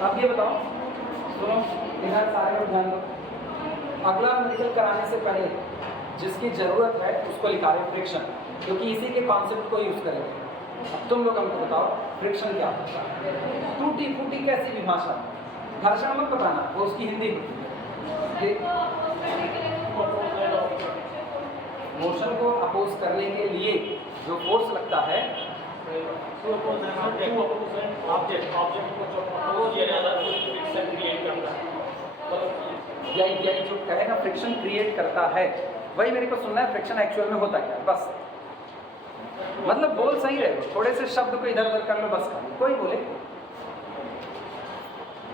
अब ये बताओ, सुनो इधर सारे लोग ध्यान दो। अगला न्यूमेरिकल कराने से पहले जिसकी ज़रूरत है उसको लिखा रहे फ्रिक्शन, क्योंकि इसी के कॉन्सेप्ट को यूज़ करेंगे। अब तुम लोग हमको बताओ फ्रिक्शन क्या होता है? टूटी फूटी कैसी भी भाषा, भाषा मत बताना, वो उसकी हिंदी होती है। मोशन को अपोज करने के लिए जो फोर्स लगता है, यही जो कहे ना फ्रिक्शन क्रिएट करता है, वही मेरे को सुनना है। फ्रिक्शन एक्चुअल में होता क्या है, बस मतलब बोल सही रहे, थोड़े से शब्द को इधर उधर कर लो बस, खाली कोई बोले।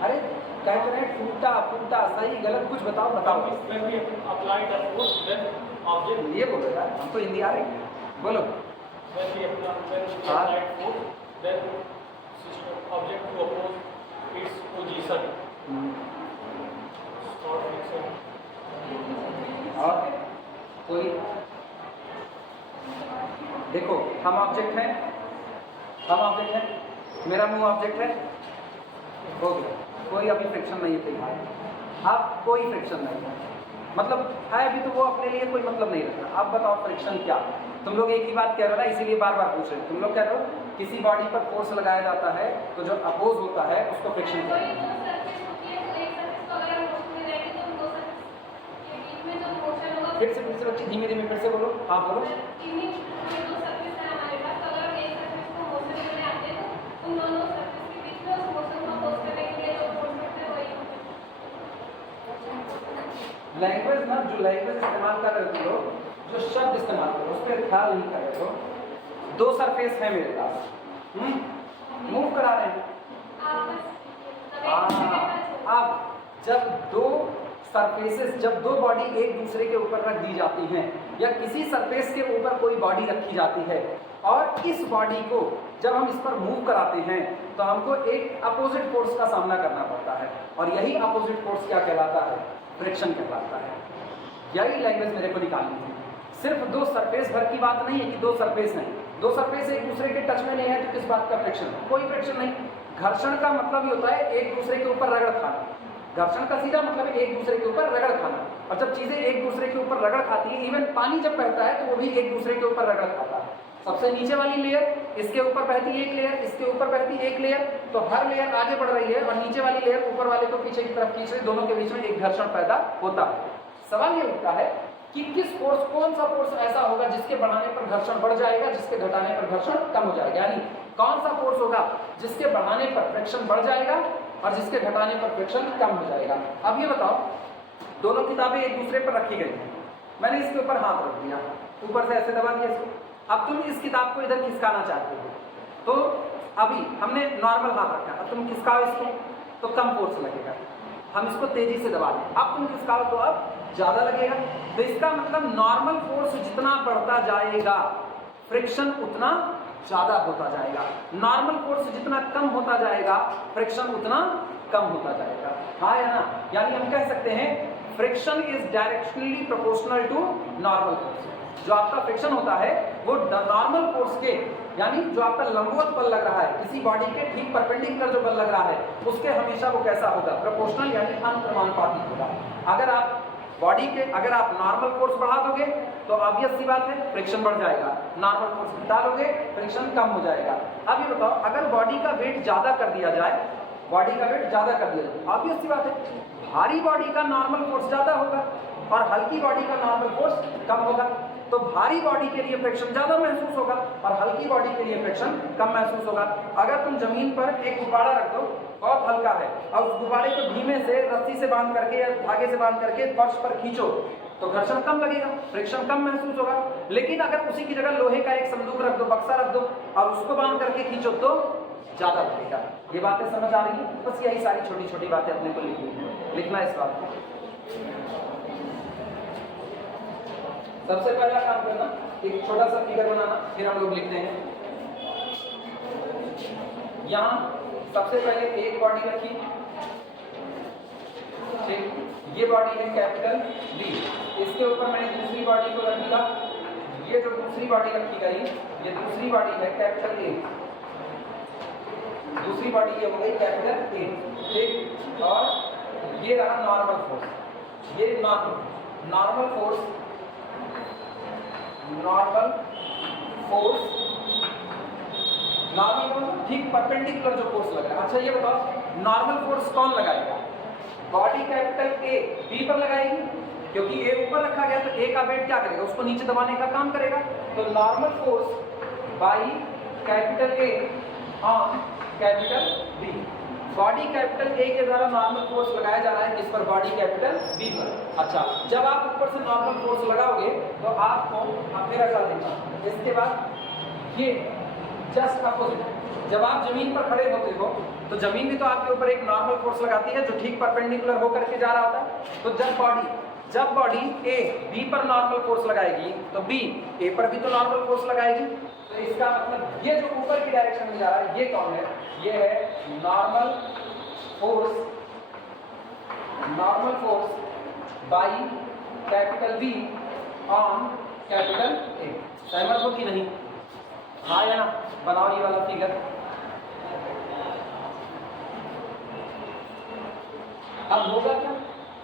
अरे कहते रहे टूटा फूटा, सही गलत कुछ बताओ बताओ। ये बोलो यार, हमको हिंदी आ रही है, बोलो। और कोई देखो, हम ऑब्जेक्ट हैं, हम ऑब्जेक्ट हैं, मेरा मुंह ऑब्जेक्ट है, हो गया। कोई अभी फ्रिक्शन नहीं है फिलहाल, अब कोई फ्रिक्शन नहीं है, मतलब है अभी तो वो अपने लिए कोई मतलब नहीं रखना। अब बताओ फ्रिक्शन क्या? तुम लोग एक ही बात कह रहे हो ना, इसीलिए बार बार पूछ रहे हो। तुम लोग कह रहे हो किसी बॉडी पर फोर्स लगाया जाता है तो जो अपोज होता है उसको फ्रिक्शन कहते हैं। फिर से बच्चे धीमे धीमे फिर से बोलो, हाँ बोलो। लैंग्वेज ना, जो लैंग्वेज इस्तेमाल कर रहे हो, जो शब्द इस्तेमाल करो उस पर ख्याल नहीं कर रहे हो। दो सरफेस है मेरे पास, मूव करा रहे हैं। अब जब दो सरफेसेस, जब दो बॉडी एक दूसरे के ऊपर रख दी जाती हैं, या किसी सरफेस के ऊपर कोई बॉडी रखी जाती है, और इस बॉडी को जब हम इस पर मूव कराते हैं तो हमको एक अपोजिट फोर्स का सामना करना पड़ता है, और यही अपोजिट फोर्स क्या कहलाता है? फ्रिक्शन कहलाता है। यही लैंग्वेज मेरे को निकालनी थी। सिर्फ दो सरफेस भर की बात नहीं है कि दो सरफेस नहीं, दो सरफेस एक दूसरे के टच में नहीं है तो किस बात का फ्रिक्शन? कोई फ्रिक्शन नहीं। घर्षण का मतलब ही होता है एक दूसरे के ऊपर रगड़ खाना। घर्षण का सीधा मतलब है एक दूसरे के ऊपर रगड़ खाना, और जब चीजें एक दूसरे के ऊपर रगड़ खाती है, इवन पानी जब बहता है तो वो भी एक दूसरे के ऊपर रगड़ खाता है। सबसे नीचे वाली लेयर, इसके ऊपर बहती एक लेयर, इसके ऊपर बहती एक लेयर, तो हर लेयर आगे बढ़ रही है और नीचे वाली लेयर ऊपर वाले को पीछे की तरफ खींच रही है, दोनों के बीच में एक घर्षण पैदा होता है। सवाल ये उठता है कि किस फोर्स, कौन सा फोर्स ऐसा होगा जिसके बढ़ाने पर घर्षण बढ़ जाएगा, जिसके घटाने पर घर्षण कम हो जाएगा? यानी कौन सा फोर्स होगा जिसके बढ़ाने पर फ्रिक्शन बढ़ जाएगा और जिसके घटाने पर फ्रिक्शन कम हो जाएगा? अब ये बताओ, दोनों किताबें एक दूसरे पर रखी गई हैं, मैंने इसके ऊपर हाथ रख दिया, ऊपर से ऐसे दबा दिया इसको। अब तुम इस किताब को इधर खिसकाना चाहते हो, तो अभी हमने नॉर्मल हाथ रखा, अब तुम खिसकाओ इसको तो कम फोर्स लगेगा, हम इसको तेजी से दबा दें। अब तुम खिसकाओ तो अब ज्यादा लगेगा। तो इसका मतलब नॉर्मल फोर्स जितना बढ़ता जाएगा फ्रिक्शन उतना ज्यादा होता जाएगा, नॉर्मल फोर्स जितना कम होता जाएगा फ्रिक्शन उतना कम होता जाएगा। हाँ या ना? यानी हम कह सकते हैं friction is directionally proportional to normal force. जो आपका फ्रिक्शन होता है वो नॉर्मल फोर्स के, यानी जो आपका लंबवत बल लग रहा है, किसी बॉडी के ठीक परपेंडिकुलर जो बल लग रहा है उसके हमेशा वो कैसा होगा? प्रोपोर्शनल, यानी अनुक्रमानुपाती होगा। अगर आप बॉडी के, अगर आप नॉर्मल फोर्स बढ़ा दोगे तो ऑब्वियस सी बात है फ्रिक्शन बढ़ जाएगा, नॉर्मल फोर्स घटा दोगे फ्रिक्शन कम हो जाएगा। अब ये बताओ, अगर बॉडी का वेट ज्यादा कर दिया जाए, बॉडी का वेट ज्यादा कर दिया जाए, ऑब्वियस सी बात है भारी बॉडी का नॉर्मल फोर्स ज्यादा होगा और हल्की बॉडी का नॉर्मल फोर्स कम होगा। तो भारी बॉडी के लिए फ्रिक्शन ज्यादा महसूस होगा और हल्की बॉडी के लिए फ्रिक्शन कम महसूस होगा। अगर तुम जमीन पर एक गुब्बारा रख दो, बहुत हल्का है, और उस गुब्बारे को धीमे से रस्सी से बांध करके या धागे से बांध करके फर्श पर खींचो तो घर्षण कम लगेगा, फ्रिक्शन कम महसूस होगा। लेकिन अगर उसी की जगह लोहे का एक संदूक रख दो, बक्सा रख दो और उसको बांध करके खींचो तो ज्यादा लगेगा। ये बातें समझ आ रही है? बस यही सारी छोटी छोटी बातें अपने को लिखना है इस बात को। सबसे पहला काम करना, एक छोटा सा फिगर बनाना, फिर हम लोग लिखते हैं। यहाँ सबसे पहले एक बॉडी रखी, ठीक, ये बॉडी है कैपिटल बी, इसके ऊपर मैंने दूसरी बॉडी को रख दिया, ये जो दूसरी बॉडी रखी गई ये दूसरी बॉडी है कैपिटल ए, दूसरी बॉडी ये हो गई कैपिटल ए, ठीक। और ये रहा नॉर्मल फोर्स, ये नॉर्मल फोर्स ठीक परपेंडिकुलर जो फोर्स लग रहा है। अच्छा ये बताओ नॉर्मल फोर्स कौन लगाएगा? बॉडी कैपिटल ए बी पर लगाएगी, क्योंकि ए ऊपर रखा गया तो ए का वेट क्या करेगा? उसको नीचे दबाने का काम करेगा। तो normal force by capital A on capital B, body capital A के द्वारा नॉर्मल फोर्स लगाया जा रहा है किस पर? बॉडी कैपिटल बी पर। अच्छा जब आप ऊपर से नॉर्मल फोर्स लगाओगे तो आपको मेरा ख्याल देना, इसके बाद ये जस्ट अपोजिट, जब आप जमीन पर खड़े होते हो तो जमीन भी तो आपके ऊपर एक नॉर्मल फोर्स लगाती है जो ठीक परपेंडिकुलर होकर के जा रहा होता है। तो जब बॉडी ए बी पर नॉर्मल फोर्स लगाएगी तो बी ए पर भी तो नॉर्मल फोर्स लगाएगी। तो इसका मतलब ये जो ऊपर की डायरेक्शन में जा रहा है ये कौन है? ये है normal force by capital be on capital A. सहमत हो कि नहीं? हाँ या ना? बनाओ ये वाला फिगर। अब होगा क्या?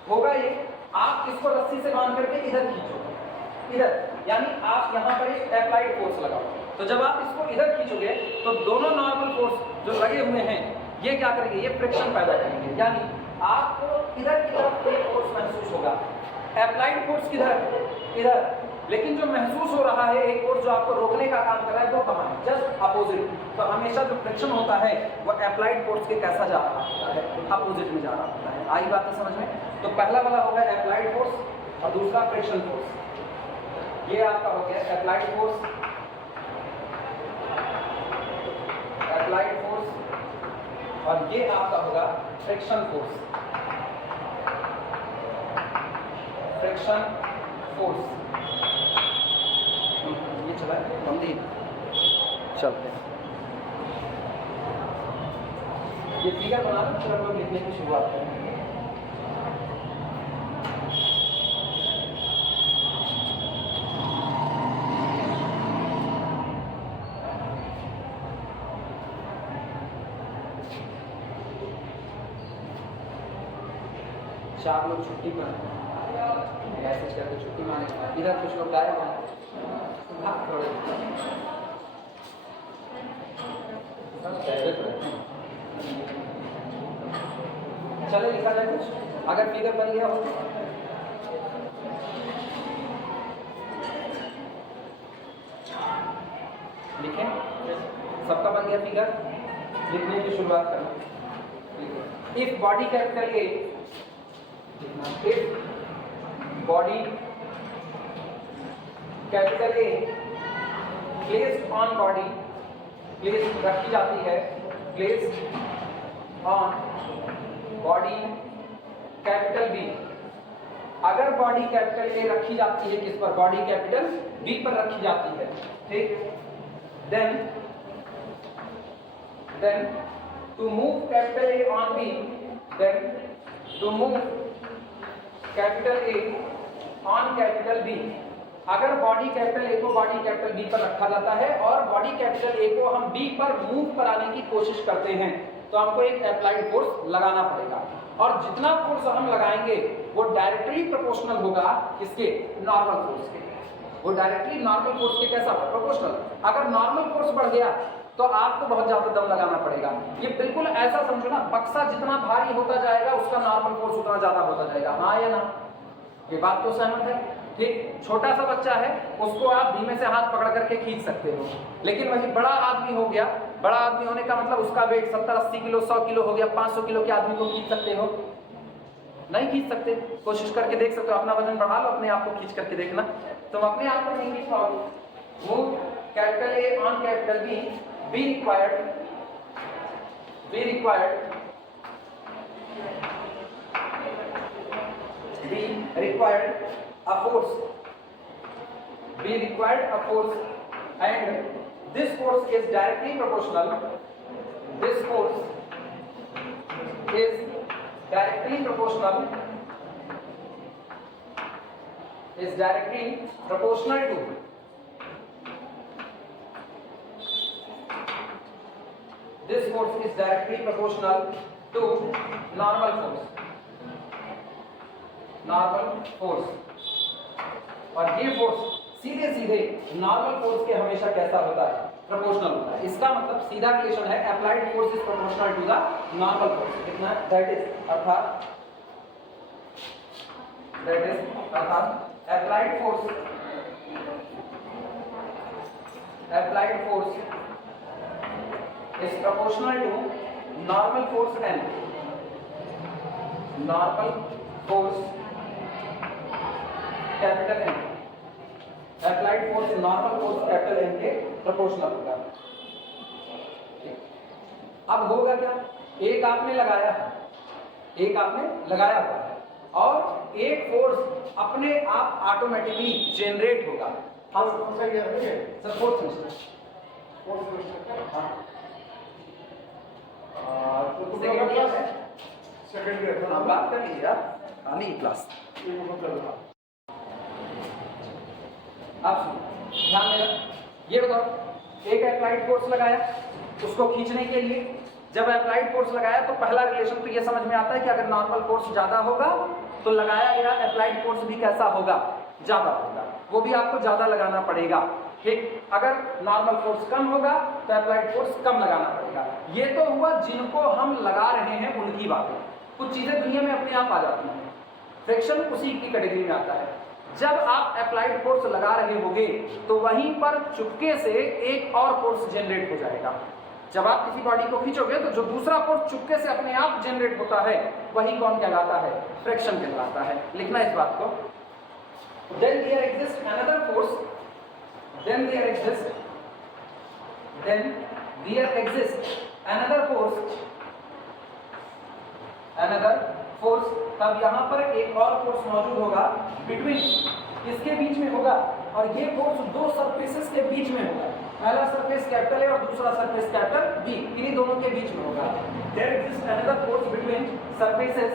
होगा ये, आप इसको रस्सी से बांध करके इधर खींचोगे, इधर, यानी आप यहाँ पर एक अप्लाइड फोर्स लगाओ। तो जब आप इसको इधर खींचोगे तो दोनों नॉर्मल फोर्स जो लगे हुए हैं ये क्या करेंगे? ये फ्रिक्शन पैदा करेंगे, यानी आपको इधर की तरफ एक फोर्स महसूस होगा। अप्लाइड फोर्स किधर? इधर, लेकिन जो महसूस हो रहा है एक फोर्स जो आपको रोकने का काम कर रहा है वो कहाँ है? Just opposite. तो हमेशा जो फ्रिक्शन होता है वो अप्लाइड फोर्स के कैसा जा रहा होता है? अपोजिट में जा रहा होता है। आई बात है समझ में? तो पहला वाला होगा अप्लाइड फोर्स और दूसरा फ्रिक्शन फोर्स। ये आपका हो गया अप्लाइड फोर्स, और ये आपका होगा फ्रिक्शन फोर्स। ये चला बंदी चलते हैं। ये फिगर बना लो, फिर हम लोग लिखने की शुरुआत करेंगे। चार लोग छुट्टी पर मैसेज करके छुट्टी मांगे, इधर कुछ लोग गायब हैं। चले लिखा जाए कुछ, अगर फिगर बन गया हो। लिखें, सबका बन गया फिगर, लिखने की शुरुआत करना। If body capital A, if body capital A placed on body, placed रखी जाती है, placed on body capital B, अगर बॉडी कैपिटल A रखी जाती है किस पर? बॉडी कैपिटल B पर रखी जाती है, ठीक। then to move capital A on B, then to move capital A on capital B, अगर बॉडी कैपिटल ए को बॉडी कैपिटल बी पर रखा जाता है और बॉडी कैपिटल ए को हम बी पर मूव कराने की कोशिश करते हैं तो हमको एक अप्लाइड फोर्स लगाना पड़ेगा, और जितना फोर्स हम लगाएंगे वो डायरेक्टली प्रोपोर्शनल होगा किसके? नॉर्मल फोर्स के। वो डायरेक्टली नॉर्मल फोर्स के कैसा? प्रोपोर्शनल। अगर नॉर्मल फोर्स बढ़ गया तो आपको बहुत ज्यादा दम लगाना पड़ेगा। ये बिल्कुल ऐसा समझो ना, बक्सा जितना भारी होता जाएगा उसका नॉर्मल फोर्स उतना ज्यादा होता जाएगा। हाँ या ना? ये बात तो सहमत है, ठीक। छोटा सा बच्चा है उसको आप धीमे से हाथ पकड़ करके खींच सकते हो, लेकिन वही बड़ा आदमी हो गया, बड़ा आदमी होने का मतलब उसका वेट 70-80 किलो 100 किलो हो गया, 500 किलो के आदमी को खींच सकते हो? नहीं खींच सकते। कोशिश करके देख सकते हो, अपना वजन बढ़ा लो, अपने आप को खींच करके देखना, तुम अपने आप को नहीं खींच पाओगे। Move capital A on capital B, be required a force, and this force is directly proportional to this force is directly proportional to normal force, और ये फोर्स सीधे सीधे नॉर्मल फोर्स के हमेशा कैसा होता है, प्रोपोर्शनल होता है। इसका मतलब सीधा रिलेशन है applied force is proportional to the normal force. कितना, दैट इज अर्थात applied force is proportional to normal force n, normal force capital N, applied force normal force capital N के proportional होगा। अब होगा क्या, एक आपने लगाया हुआ है और एक फोर्स अपने आप ऑटोमेटिकली जनरेट होगा। हम sir fourth semester second year बात कर लीजिए आप, आनी क्लास आप ध्यान देना। ये बताओ, एक अप्लाइड फोर्स लगाया, उसको खींचने के लिए जब अप्लाइड फोर्स लगाया तो पहला रिलेशन तो ये समझ में आता है कि अगर नॉर्मल फोर्स ज्यादा होगा तो लगाया गया अप्लाइड फोर्स भी कैसा होगा, ज्यादा होगा, वो भी आपको ज्यादा लगाना पड़ेगा। ठीक, अगर नॉर्मल फोर्स कम होगा तो अप्लाइड फोर्स कम लगाना पड़ेगा। ये तो हुआ जिनको हम लगा रहे हैं उनकी बातें। कुछ चीजें दुनिया में अपने आप आ जाती हैं, फ्रिक्शन उसी की कैटेगरी में आता है। जब आप अप्लाइड फोर्स लगा रहे होंगे तो वहीं पर चुपके से एक और फोर्स जनरेट हो जाएगा। जब आप किसी बॉडी को खींचोगे तो जो दूसरा फोर्स चुपके से अपने आप जनरेट होता है वही कौन कहलाता है, फ्रिक्शन कहलाता है। लिखना इस बात को। Then there exists another force, then there exists another force, तब यहाँ पर एक और फोर्स मौजूद होगा बिटवीन, इसके बीच में होगा, और ये फोर्स दो सरफेसेस के बीच में होगा। पहला सरफेस कैपिटल है और दूसरा सरफेस कैपिटल बी, इन्हीं दोनों के बीच में होगा। There exists another force between surfaces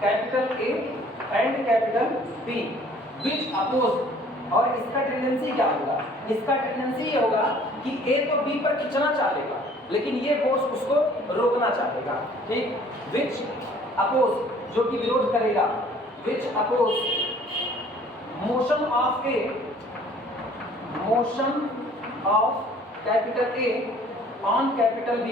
capital A and capital B which oppose, और इसका टेंडेंसी क्या होगा, इसका टेंडेंसी ये होगा कि A तो B पर खींचना चाहेगा लेकिन ये फोर्स उसको रोकना चाहेगा। ठीक, which oppose, जो कि विरोध करेगा, which oppose motion of capital A on capital B,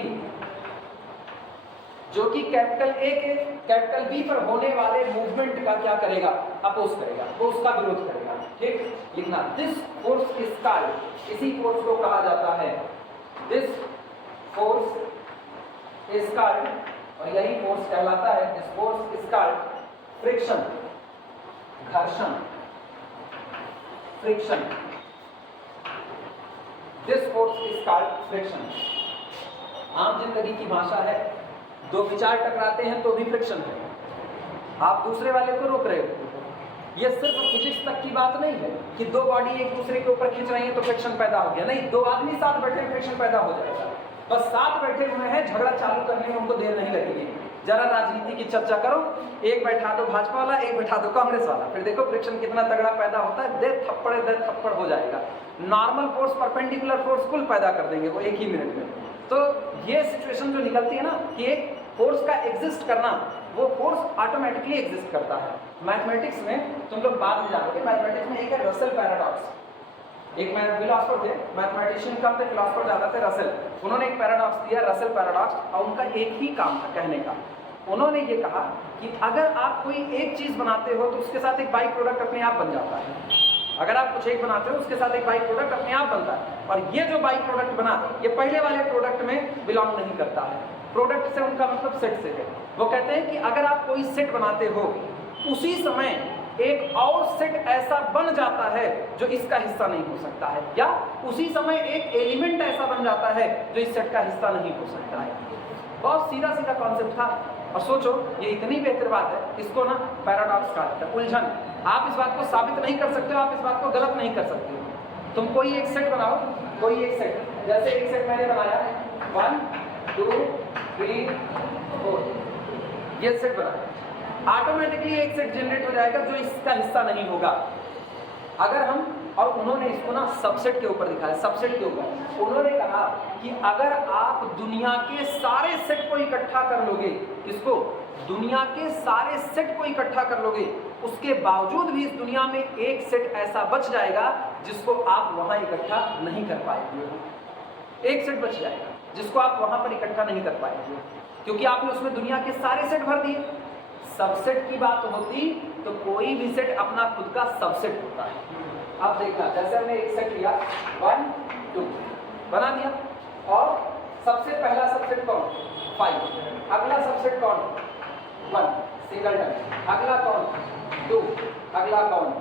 जो कि कैपिटल ए के कैपिटल बी पर होने वाले मूवमेंट का क्या करेगा, अपोज करेगा, वो उसका विरोध करेगा। ठीक, लिखना, दिस फोर्स इज कॉल्ड, इसी फोर्स को कहा जाता है, दिस फोर्स इज कॉल्ड, और यही फोर्स कहलाता है, this force is called friction, घर्षण, friction, this force is called friction. आम जिंदगी की भाषा है, दो विचार टकराते हैं तो भी फ्रिक्शन है, आप दूसरे वाले को रोक रहे हो। ये सिर्फ फिजिक्स तक की बात नहीं है कि दो बॉडी एक दूसरे के ऊपर खींच रही है तो फ्रिक्शन पैदा हो गया, नहीं, दो आदमी साथ बैठे फ्रिक्शन पैदा हो जाएगा। बस साथ बैठे हुए हैं, झगड़ा चालू करने में उनको देर नहीं लगेगी। जरा राजनीति की चर्चा करो, एक बैठा दो भाजपा वाला, एक बैठा दो कांग्रेस वाला, फिर देखो फ्रिक्शन कितना तगड़ा पैदा होता है, दे थप्पड़ हो जाएगा। नॉर्मल फोर्स परपेंडिकुलर फोर्स कुल पैदा कर देंगे वो एक ही मिनट में। तो ये सिचुएशन जो निकलती है ना कि एक फोर्स का एग्जिस्ट करना, वो फोर्स ऑटोमेटिकली एग्जिस्ट करता है। मैथमेटिक्स में तुम लोग बाद में जानोगे, मैथमेटिक्स में एक है रसेल पैराडॉक्स। एक फिलोसफर थे, मैथमेटिशियन कम थे, फिलोसफर ज़्यादा थे, रसेल। उन्होंने एक पैराडॉक्स दिया, रसेल पैराडॉक्स, और उनका एक ही काम था कहने का। उन्होंने ये कहा कि अगर आप कोई एक चीज़ बनाते हो तो उसके साथ एक बाई प्रोडक्ट अपने आप बन जाता है। अगर आप कुछ एक बनाते हो उसके साथ एक बाई प्रोडक्ट अपने आप बनता है, और ये जो बाई प्रोडक्ट बना ये पहले वाले प्रोडक्ट में बिलोंग नहीं करता है। प्रोडक्ट से उनका मतलब सेट से है। वो कहते हैं कि अगर आप कोई सेट बनाते हो उसी समय एक और सेट ऐसा बन जाता है जो इसका हिस्सा नहीं हो सकता है, या उसी समय एक एलिमेंट ऐसा बन जाता है जो इस सेट का हिस्सा नहीं हो सकता है। बहुत सीधा सीधा कॉन्सेप्ट था, और सोचो ये इतनी बेहतर बात है, इसको ना पैराडॉक्स कहा जाता है, उलझन। आप इस बात को साबित नहीं कर सकते हो, आप इस बात को गलत नहीं कर सकते हो। तुम कोई एक सेट बनाओ, कोई एक सेट, जैसे एक सेट मैंने बनाया 1 2 3 4, ये सेट बनाया, ऑटोमेटिकली एक सेट जनरेट हो जाएगा जो इसका हिस्सा नहीं होगा। अगर हम और उन्होंने इसको ना सबसेट के ऊपर दिखाया, सबसेट के ऊपर। उन्होंने कहा कि अगर आप दुनिया के सारे सेट को इकट्ठा कर लोगे, किसको? दुनिया के सारे सेट को इकट्ठा कर लोगे, उसके बावजूद भी इस दुनिया में एक सेट ऐसा बच जाएगा जिसको आप वहां इकट्ठा नहीं कर पाएंगे। एक सेट बच जाएगा जिसको आप वहां पर इकट्ठा नहीं कर पाएंगे, क्योंकि आपने उसमें दुनिया के सारे सेट भर दिए। सबसेट की बात होती तो कोई भी सेट अपना खुद का सबसेट होता है। अब देखना, जैसे हमने एक सेट लिया 1 2 बना दिया, और सबसे पहला सबसेट कौन? 5। अगला सबसेट कौन? 1 सिंगलटन। अगला कौन? 2। अगला कौन?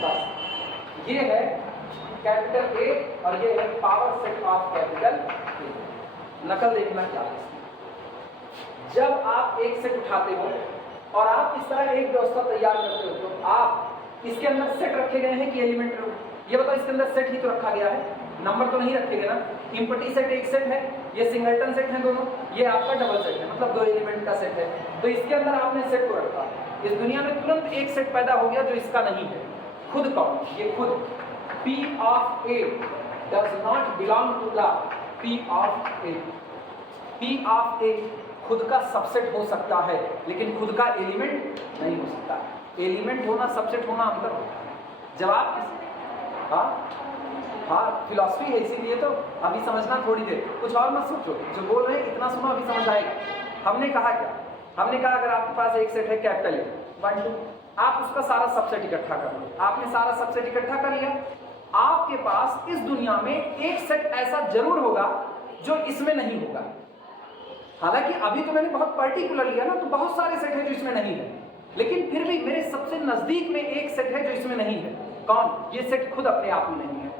बस ये है कैपिटल ए और ये है power set of capital A. नकल देखना क्या है। जब आप एक सेट उठाते हो और आप इस तरह एक व्यवस्था तैयार करते हो तो आप इसके अंदर सेट रखे गए हैं कि एलिमेंट? ये बताओ, इसके अंदर सेट ही तो रखा गया है, नंबर तो नहीं रखे गए ना। इम्पटी सेट एक सेट है, ये सिंगलटन सेट है दोनों, ये आपका डबल सेट है, मतलब 2 एलिमेंट का सेट है। तो इसके अंदर आपने सेट को रखा, इस दुनिया में तुरंत एक सेट पैदा हो गया जो इसका नहीं है। खुद कौन? ये खुद P of A does not belong to the P of A। P of A खुद का सबसेट हो सकता है लेकिन खुद का एलिमेंट नहीं हो सकता। एलिमेंट होना सबसेट होना अंतर होता है। जवाब हाँ फिलॉसफी है, इसीलिए तो अभी समझना थोड़ी देर, कुछ और मत सोचो, जो बोल रहे हैं इतना सुनो, अभी समझ आएगा। हमने कहा क्या? हमने कहा अगर आपके पास एक सेट है कैपिटल ए 1 2, आप उसका सारा सबसेट इकट्ठा कर लो। आपने सारा सबसेट इकट्ठा कर लिया, आपके पास इस दुनिया में एक सेट ऐसा जरूर होगा जो इसमें नहीं होगा। हालांकि अभी तो मैंने बहुत पर्टिकुलर लिया ना, तो बहुत सारे सेट है जो इसमें नहीं है, लेकिन फिर भी मेरे सबसे नजदीक में एक सेट है जो इसमें नहीं है। कौन? ये सेट खुद अपने आप में नहीं है।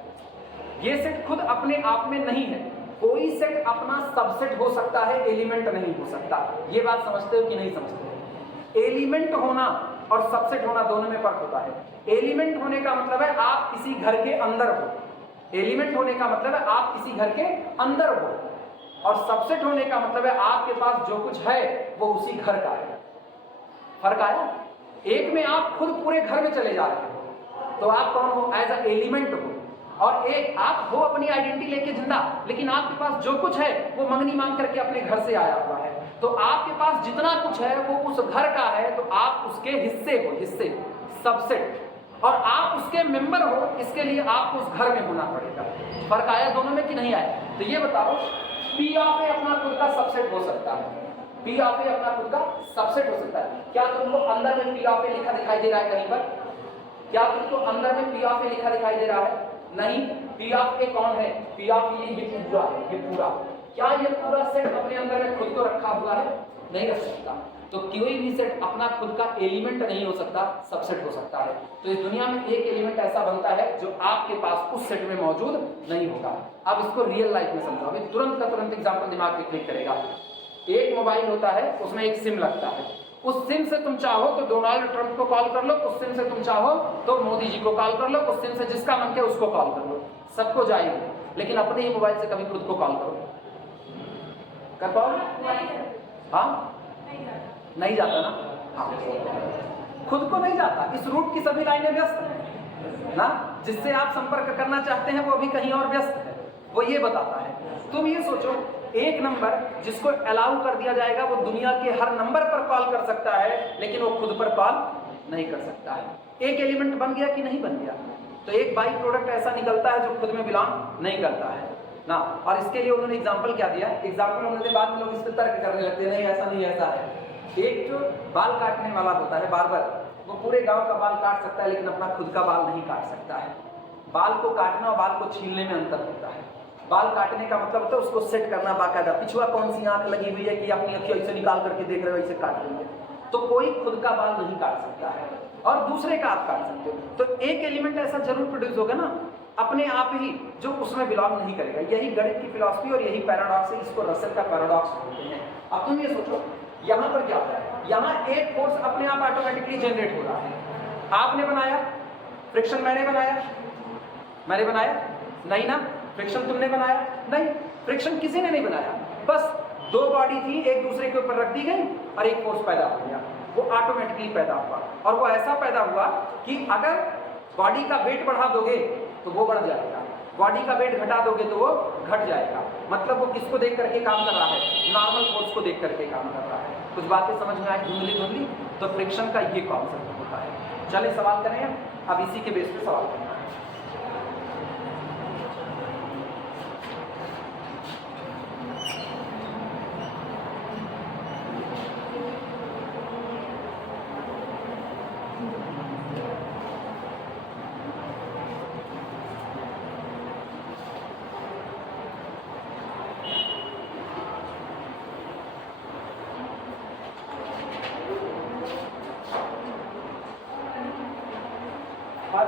ये सेट खुद अपने आप में नहीं है। कोई सेट अपना सबसेट हो सकता है, एलिमेंट नहीं हो सकता। ये बात समझते हो कि नहीं समझते हो? एलिमेंट होना और सबसेट होना दोनों में फर्क होता है। एलिमेंट होने का मतलब है आप किसी घर के अंदर हो, एलिमेंट होने का मतलब है आप किसी घर के अंदर हो, और सबसेट होने का मतलब है आपके पास जो कुछ है वो उसी घर का है। फर्क आया? एक में आप खुद पूरे घर में चले जा रहे हो तो आप कौन हो? एज अ एलिमेंट हो, और एक आप हो अपनी आइडेंटिटी लेके जिंदा, लेकिन आपके पास जो कुछ है वो मंगनी मांग करके अपने घर से आया हुआ है। तो आपके पास जितना कुछ है वो उस घर का है, तो आप उसके हिस्से हो, हिस्से सबसेट, और आप उसके मेंबर हो, इसके लिए आपको उस घर में होना पड़ेगा। फर्क आया दोनों में कि नहीं आया? तो ये बताओ, P ऑफ A अपना खुद का सबसेट हो सकता है, P ऑफ A अपना खुद का सबसेट हो सकता है। क्या तुमको अंदर में P ऑफ A लिखा दिखाई दे रहा है कहीं पर? क्या तुमको अंदर में P ऑफ A लिखा दिखाई दे रहा है? नहीं। P ऑफ A कौन है? P ऑफ A ये पूरा है, ये पूरा। क्या ये पूरा सेट अपने अंदर में खुद को रखा हुआ है? नहीं रख सकता। तो कोई भी सेट अपना खुद का एलिमेंट नहीं हो सकता, सबसेट हो सकता है। तो इस दुनिया में एक एलिमेंट ऐसा बनता है जो आपके पास उस सेट में मौजूद नहीं होगा। अब इसको रियल लाइफ में समझो, अभी तुरंत का तुरंत एग्जांपल दिमाग में क्लिक करेगा। एक मोबाइल होता है, उसमें एक सिम लगता है। उस सिम से तुम चाहो तो डोनाल्ड ट्रंप को कॉल कर लो, उस सिम से तुम चाहो तो मोदी जी को कॉल कर लो, उस सिम से जिसका मन किया उसको कॉल कर लो, सबको जाएगी। लेकिन अपने ही मोबाइल से कभी खुद को कॉल करो, कर पाओगे? हाँ, नहीं जाता ना। हाँ, खुद को नहीं जाता। इस रूट की सभी लाइनें व्यस्त हैं ना, जिससे आप संपर्क करना चाहते हैं वो अभी कहीं और व्यस्त है, वो ये बताता है। तुम ये सोचो, एक नंबर जिसको अलाउ कर दिया जाएगा वो दुनिया के हर नंबर पर कॉल कर सकता है, लेकिन वो खुद पर कॉल नहीं कर सकता है। एक एलिमेंट बन गया कि नहीं बन गया? तो एक बाई प्रोडक्ट ऐसा निकलता है जो खुद में बिलोंग नहीं करता है ना। और इसके लिए उन्होंने एग्जाम्पल क्या दिया? एग्जाम्पल उन्होंने बाद में लोग इस पर तर्क करने लगते हैं, नहीं ऐसा नहीं, ऐसा है। एक जो बाल काटने वाला होता है बार्बर, वो पूरे गांव का बाल काट सकता है लेकिन अपना खुद का बाल नहीं काट सकता है। बाल को काटना और बाल को छीलने में अंतर होता है। बाल काटने का मतलब होता है उसको सेट करना बाकायदा, पिछुआ कौन सी आंख लगी हुई है कि अपनी अखियों ऐसे निकाल करके देख रहे हो, ऐसे काट रही है। तो कोई खुद का बाल नहीं काट सकता है और दूसरे का आप काट सकते हो। तो एक एलिमेंट ऐसा जरूर प्रोड्यूस होगा ना अपने आप ही जो उसमें बिलोंग नहीं करेगा। यही गणित की फिलॉसफी और यही पैराडॉक्स है, इसको रसेल का पैराडॉक्स बोलते हैं। अब तुम ये सोचो, यहाँ पर क्या होता है? यहाँ एक फोर्स अपने आप ऑटोमेटिकली जनरेट हो रहा है। आपने बनाया फ्रिक्शन, मैंने बनाया, मैंने बनाया नहीं ना। फ्रिक्शन तुमने बनाया नहीं, फ्रिक्शन किसी ने नहीं बनाया। बस दो बॉडी थी, एक दूसरे के ऊपर रख दी गई और एक फोर्स पैदा हो गया, वो ऑटोमेटिकली पैदा हुआ। और वो ऐसा पैदा हुआ कि अगर बॉडी का वेट बढ़ा दोगे तो वो बढ़ जाएगा, बॉडी का वेट घटा दोगे तो वो घट जाएगा। मतलब वो किसको देख करके काम कर रहा है? नॉर्मल फोर्स को देख करके काम कर रहा है। कुछ बातें समझ में आई धुंधली धुंधली? तो फ्रिक्शन का ये कॉन्सेप्ट होता है। चलिए सवाल करें, अब इसी के बेस पे सवाल करना है।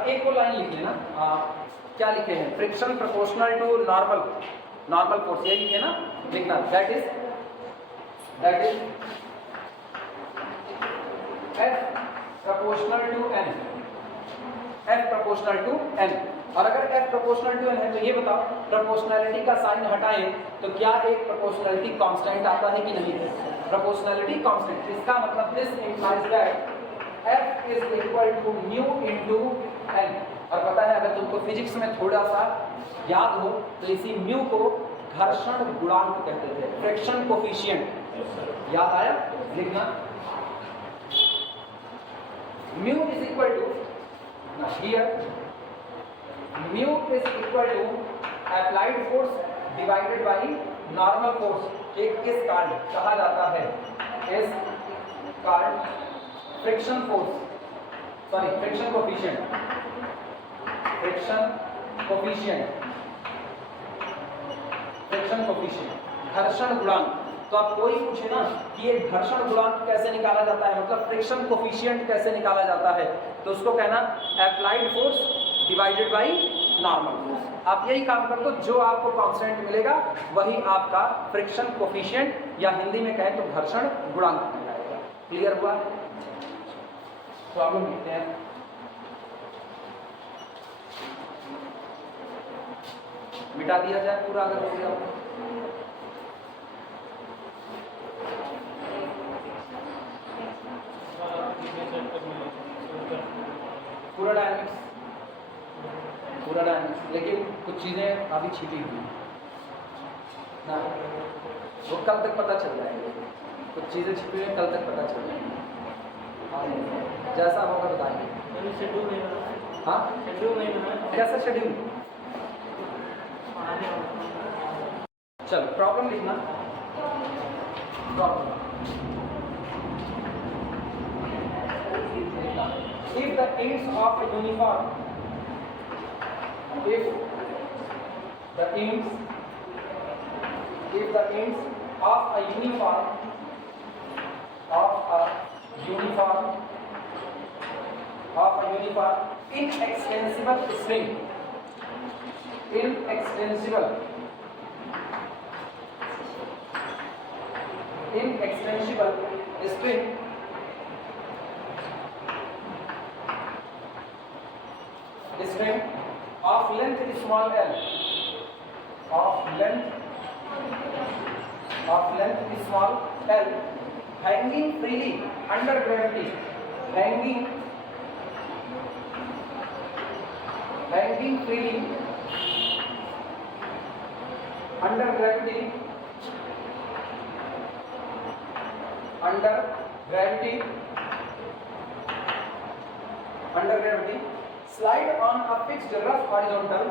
एक को लाइन लिख लेना, क्या लिखे हैं? Friction proportional to normal force, ये लिखे ना, लिखना that is F proportional to n, F proportional to n। और अगर F प्रोपोर्शनल टू n है तो ये बताओ, प्रोपोर्शनैलिटी का साइन हटाएं तो क्या एक प्रोपोर्शनैलिटी कांस्टेंट आता है कि नहीं? प्रोपोर्शनैलिटी कांस्टेंट, इसका मतलब this implies that F is equal to mu into n। और पता है, अगर तुमको फिजिक्स में थोड़ा सा याद हो तो इसी म्यू को घर्षण गुणांक कहते थे, फ्रिक्शन कोफिशिएंट। याद आया? लिखना mu is equal to, here mu is equal to applied force divided by normal force. एक इस कारण कहा जाता है, इस कारण friction force, sorry friction coefficient, घर्षण गुणांक। तो आप कोई पूछे ना कि ये घर्षण गुणांक कैसे निकाला जाता है, मतलब फ्रिक्शन कोफिशिएंट कैसे निकाला जाता है, तो उसको कहना applied force divided by normal force. आप यही काम कर दो, जो आपको कांस्टेंट मिलेगा वही आपका फ्रिक्शन कोफिशिएंट, या हिंदी में कहें तो घर्षण गुणांक बन जाएगा। क्लियर हुआ? प्रॉब्लम लिखते हैं। मिटा दिया जाए पूरा अगर हो गया। पूरा डायनेमिक्स, लेकिन कुछ चीजें अभी छिपी हुई ना, वो कल तक पता चल जाएंगे। कुछ चीजें छिपी हुई कल तक पता चल जाएंगी, जैसा होगा बताएंगे। हाँ, कैसा शेड्यूल? चलो प्रॉब्लम लिखना। Problem, if the ends of a uniform, if the ends of a uniform inextensible string, string of length small l, hanging freely under gravity, hanging freely under gravity, slide on a fixed rough horizontal,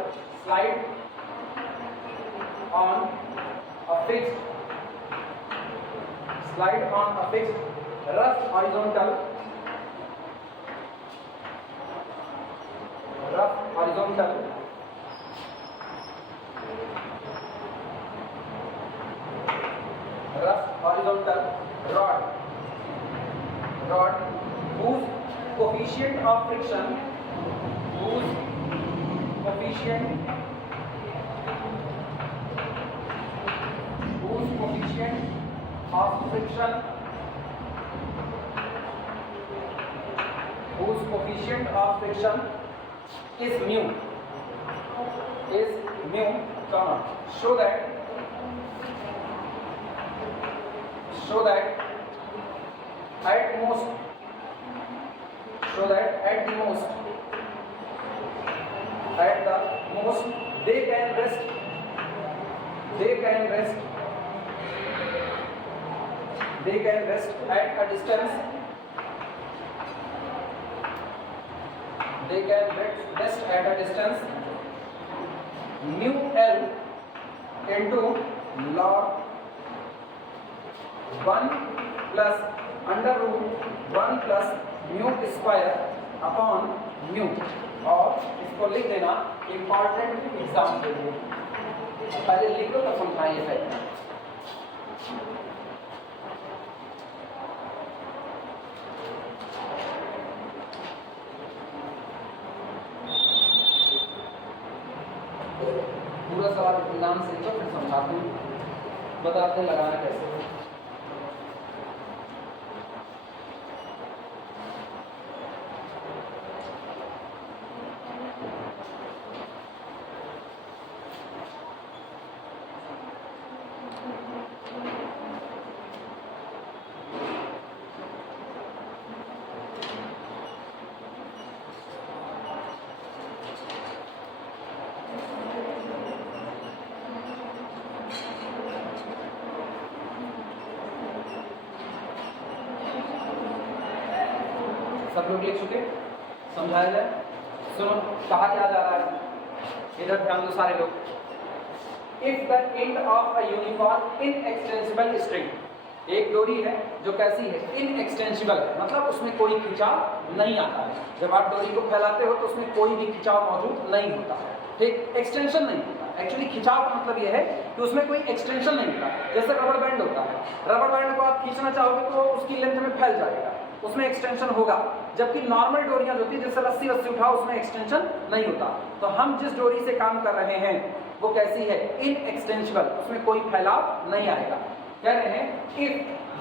rough horizontal rod whose coefficient of friction is mu, comma, show that show that at the most they can rest at a distance. They can rest at a distance mu L into log 1 plus under root 1 plus mu square upon mu. और इसको लिख देना important exam के लिए, पहले लिखो तो समझाइए है। पूरा सवाल ध्यान से तो फिर समझाते हैं, बताते हैं लगाना कैसे। सब लोग लिख चुके, समझाया जाए। सुनो कहा क्या जा रहा है, इधर ध्यान दो सारे लोग। If the end of a uniform inextensible string, एक डोरी है जो कैसी है, इनएक्सटेंसिबल, मतलब उसमें कोई खिंचाव नहीं आता है। जब आप डोरी को फैलाते हो तो उसमें कोई भी खिंचाव मौजूद नहीं होता है, ठीक, एक्सटेंशन नहीं होता। एक्चुअली खिंचाव का मतलब यह है कि उसमें कोई एक्सटेंशन नहीं होता। जैसे रबर बैंड होता है, रबर बैंड को आप खींचना चाहोगे तो उसकी लेंथ में फैल जाएगा, उसमें एक्सटेंशन होगा। जबकि नॉर्मल डोरियां जो होती है, जैसे रस्सी उठाओ, उसमें एक्सटेंशन नहीं होता। तो हम जिस डोरी से काम कर रहे हैं वो कैसी है, इनएक्सटेंसिबल, उसमें कोई फैलाव नहीं आएगा। कह रहे हैं इफ,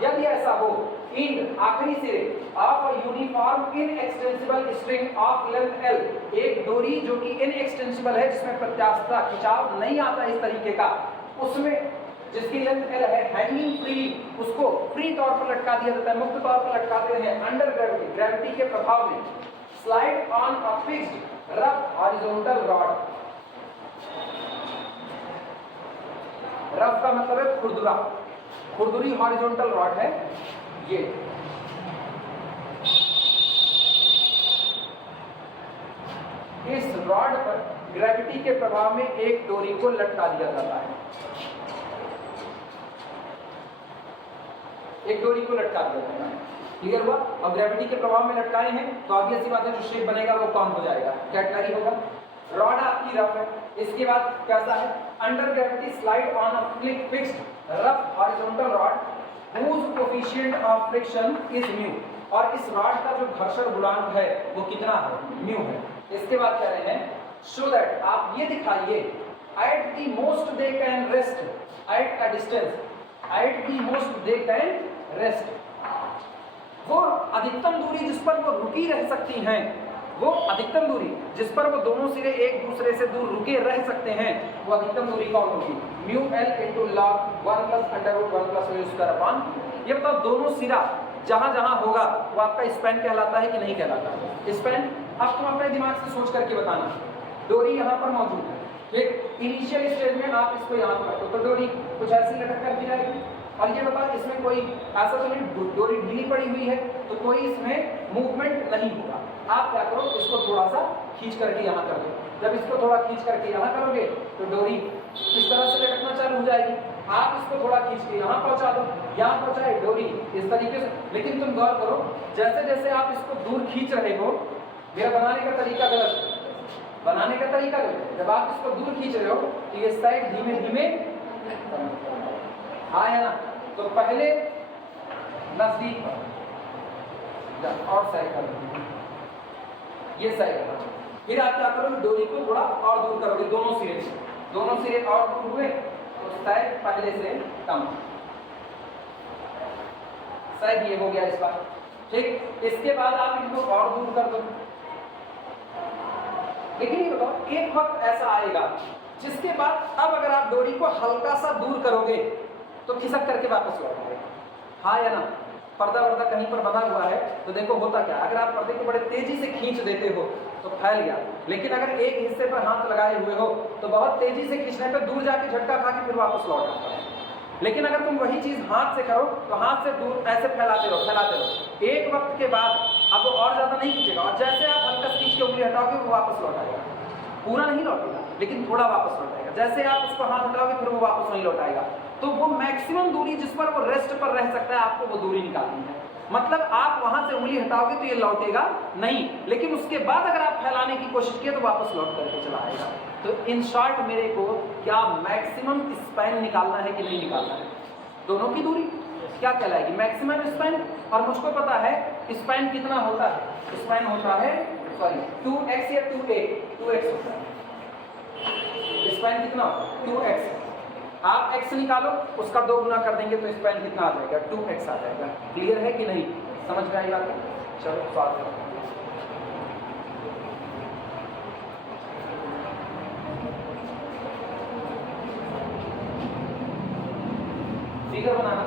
यदि ऐसा हो, एंड आखिरी सिरे of a uniform inextensible string of length L, एक डोरी जो कि इनएक्सटेंसिबल है, जिसमें प्रत्यास्था खिंचाव नहीं आता इस तरीके का, उसमें जिसकी लेंथ L है, हैंगिंग फ्री, उसको फ्री तौर पर लटका दिया जाता है, मुक्त तौर पर लटकाते हैं अंडर ग्रेविटी, ग्रेविटी के प्रभाव में। Slide on a fixed rough horizontal rod, rough का मतलब है खुरदुरा, खुरदुरी हॉरिजॉन्टल रॉड है ये। इस रॉड पर ग्रेविटी के प्रभाव में एक डोरी को लटका दिया जाता है, एक डोरी को लटका दिया जाता है। क्लियर हुआ? अब ग्रेविटी के प्रभाव में लटकाए हैं तो ऑब्वियस सी बात है, जो शेप बनेगा वो कम हो जाएगा, कैटनरी होगा। रॉड आपकी रफ है, इसके बाद कैसा है, under gravity slide on a fixed rough horizontal rod whose coefficient of friction is mu, और इस रॉड का जो घर्षण गुणांक है वो कितना है, म्यू है। इसके बाद कह रहे हैं शो दैट, आप ये दिखाइए, at the most they can rest at a distance, at the most they can rest, वो अधिकतम दूरी जिस पर वो रुकी रह सकती हैं, वो अधिकतम दूरी जिस पर वो दोनों सिरे एक दूसरे से दूर रुके रह सकते हैं, वो अधिकतम दूरी कौन होगी, mu L into log 1 plus under root 1 plus mu square upon. ये बताओ दोनों सिरा जहां जहां होगा वो आपका स्पैन कहलाता है कि नहीं कहलाता है, स्पैन। अब तुम अपने दिमाग से सोच करके बताना, डोरी यहाँ पर मौजूद है, ठीक, इनिशियल स्टेज में आप इसको यहाँ पर रखो तो डोरी कुछ ऐसी लटक कर दी जाएगी। और ये बताओ इसमें कोई ऐसा तो नहीं, डोरी ढीली पड़ी हुई है तो कोई इसमें मूवमेंट नहीं होगा। आप क्या करो, इसको थोड़ा सा खींच करके यहाँ कर दो। जब इसको थोड़ा खींच करके यहाँ करोगे तो डोरी इस तरह से लटकना चालू हो जाएगी। आप इसको थोड़ा खींच के यहाँ पहुँचा दो, यहाँ पहुँचाए डोरी इस तरीके से। लेकिन तुम गौर करो, जैसे जैसे आप इसको दूर खींच रहे हो, मेरा बनाने का तरीका गलत है, बनाने का तरीका गलत है। जब आप इसको दूर खींच रहे हो तो ये साइड धीमे धीमे आया ना, तो पहले नजदीक और साइड कर, ये साइड, फिर आप क्या करोगे, डोरी को थोड़ा और दूर करोगे, दोनों सिरे और दूर हुए तो साइड पहले से कम, साइड ये हो गया इस बार, ठीक। इसके बाद आप इनको और दूर कर दो। लेकिन ये बताओ, एक वक्त ऐसा आएगा जिसके बाद अब अगर आप डोरी को हल्का सा दूर करोगे तो खिसक करके वापस लौट आएगा, हाँ या ना? पर्दा वर्दा कहीं पर बना हुआ है तो देखो होता क्या, अगर आप पर्दे को बड़े तेजी से खींच देते हो तो फैल गया, लेकिन अगर एक हिस्से पर हाथ लगाए हुए हो तो बहुत तेजी से खींचने पर दूर जाके झटका खा के फिर वापस लौट आता है। लेकिन अगर तुम वही चीज हाथ से करो तो हाथ से दूर ऐसे फैलाते रहो, एक वक्त के बाद अब वो और ज्यादा नहीं खींचेगा, और जैसे आप हल्का से खींच के उंगली हटाओगे वो वापस लौट आएगा, पूरा नहीं लौटेगा लेकिन थोड़ा वापस लौट आएगा। जैसे आप उसको हाथ हटाओगे फिर वो वापस नहीं लौट आएगा। तो वो मैक्सिमम दूरी जिस पर वो रेस्ट पर रह सकता है आपको वो दूरी निकालनी है। मतलब आप वहां से उंगली हटाओगे तो ये लौटेगा नहीं, लेकिन उसके बाद अगर आप फैलाने की कोशिश किए तो वापस लौट करके चला आएगा। तो इन शॉर्ट मेरे को क्या मैक्सिमम स्पैन निकालना है कि नहीं निकालना है? दोनों की दूरी क्या कहलाएगी? Maximum span. और मुझको पता है स्पैन कितना होता है, स्पैन होता है 2x या 2x होता है। स्पैन कितना? 2x। आप x निकालो, उसका 2 गुना कर देंगे तो स्पैन कितना आ जाएगा? 2x आ जाएगा। क्लियर है कि नहीं? समझ में आई बात? चलो स्वागत है। फिगर बनाना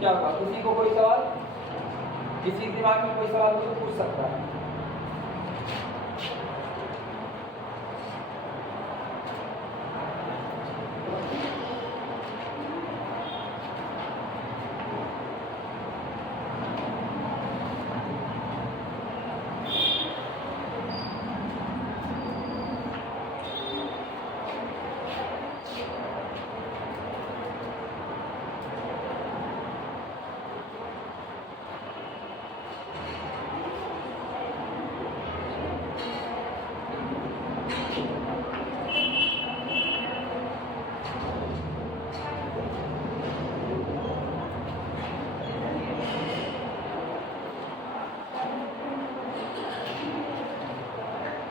क्या होगा? किसी को कोई सवाल, किसी दिमाग में कोई सवाल हो तो पूछ सकता है।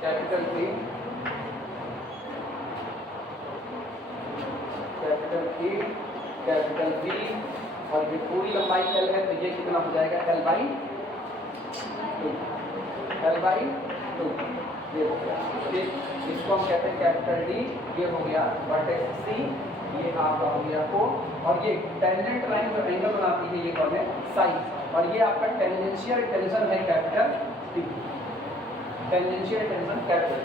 कैपिटल A, कैपिटल B, और ये पूरी लंबाई L है तो ये कितना हो जाएगा? L/2, L/2 ये हो गया। ठीक, इसको हम कहते हैं कैपिटल D। ये हो गया वर्टेक्स C, ये आपका हो गया O, और ये टेंजेंट लाइन जो एंगल बनाती है ये कौन है? साइन। और ये आपका टेंजेंशियल टेंशन है capital T। Tangential tension capital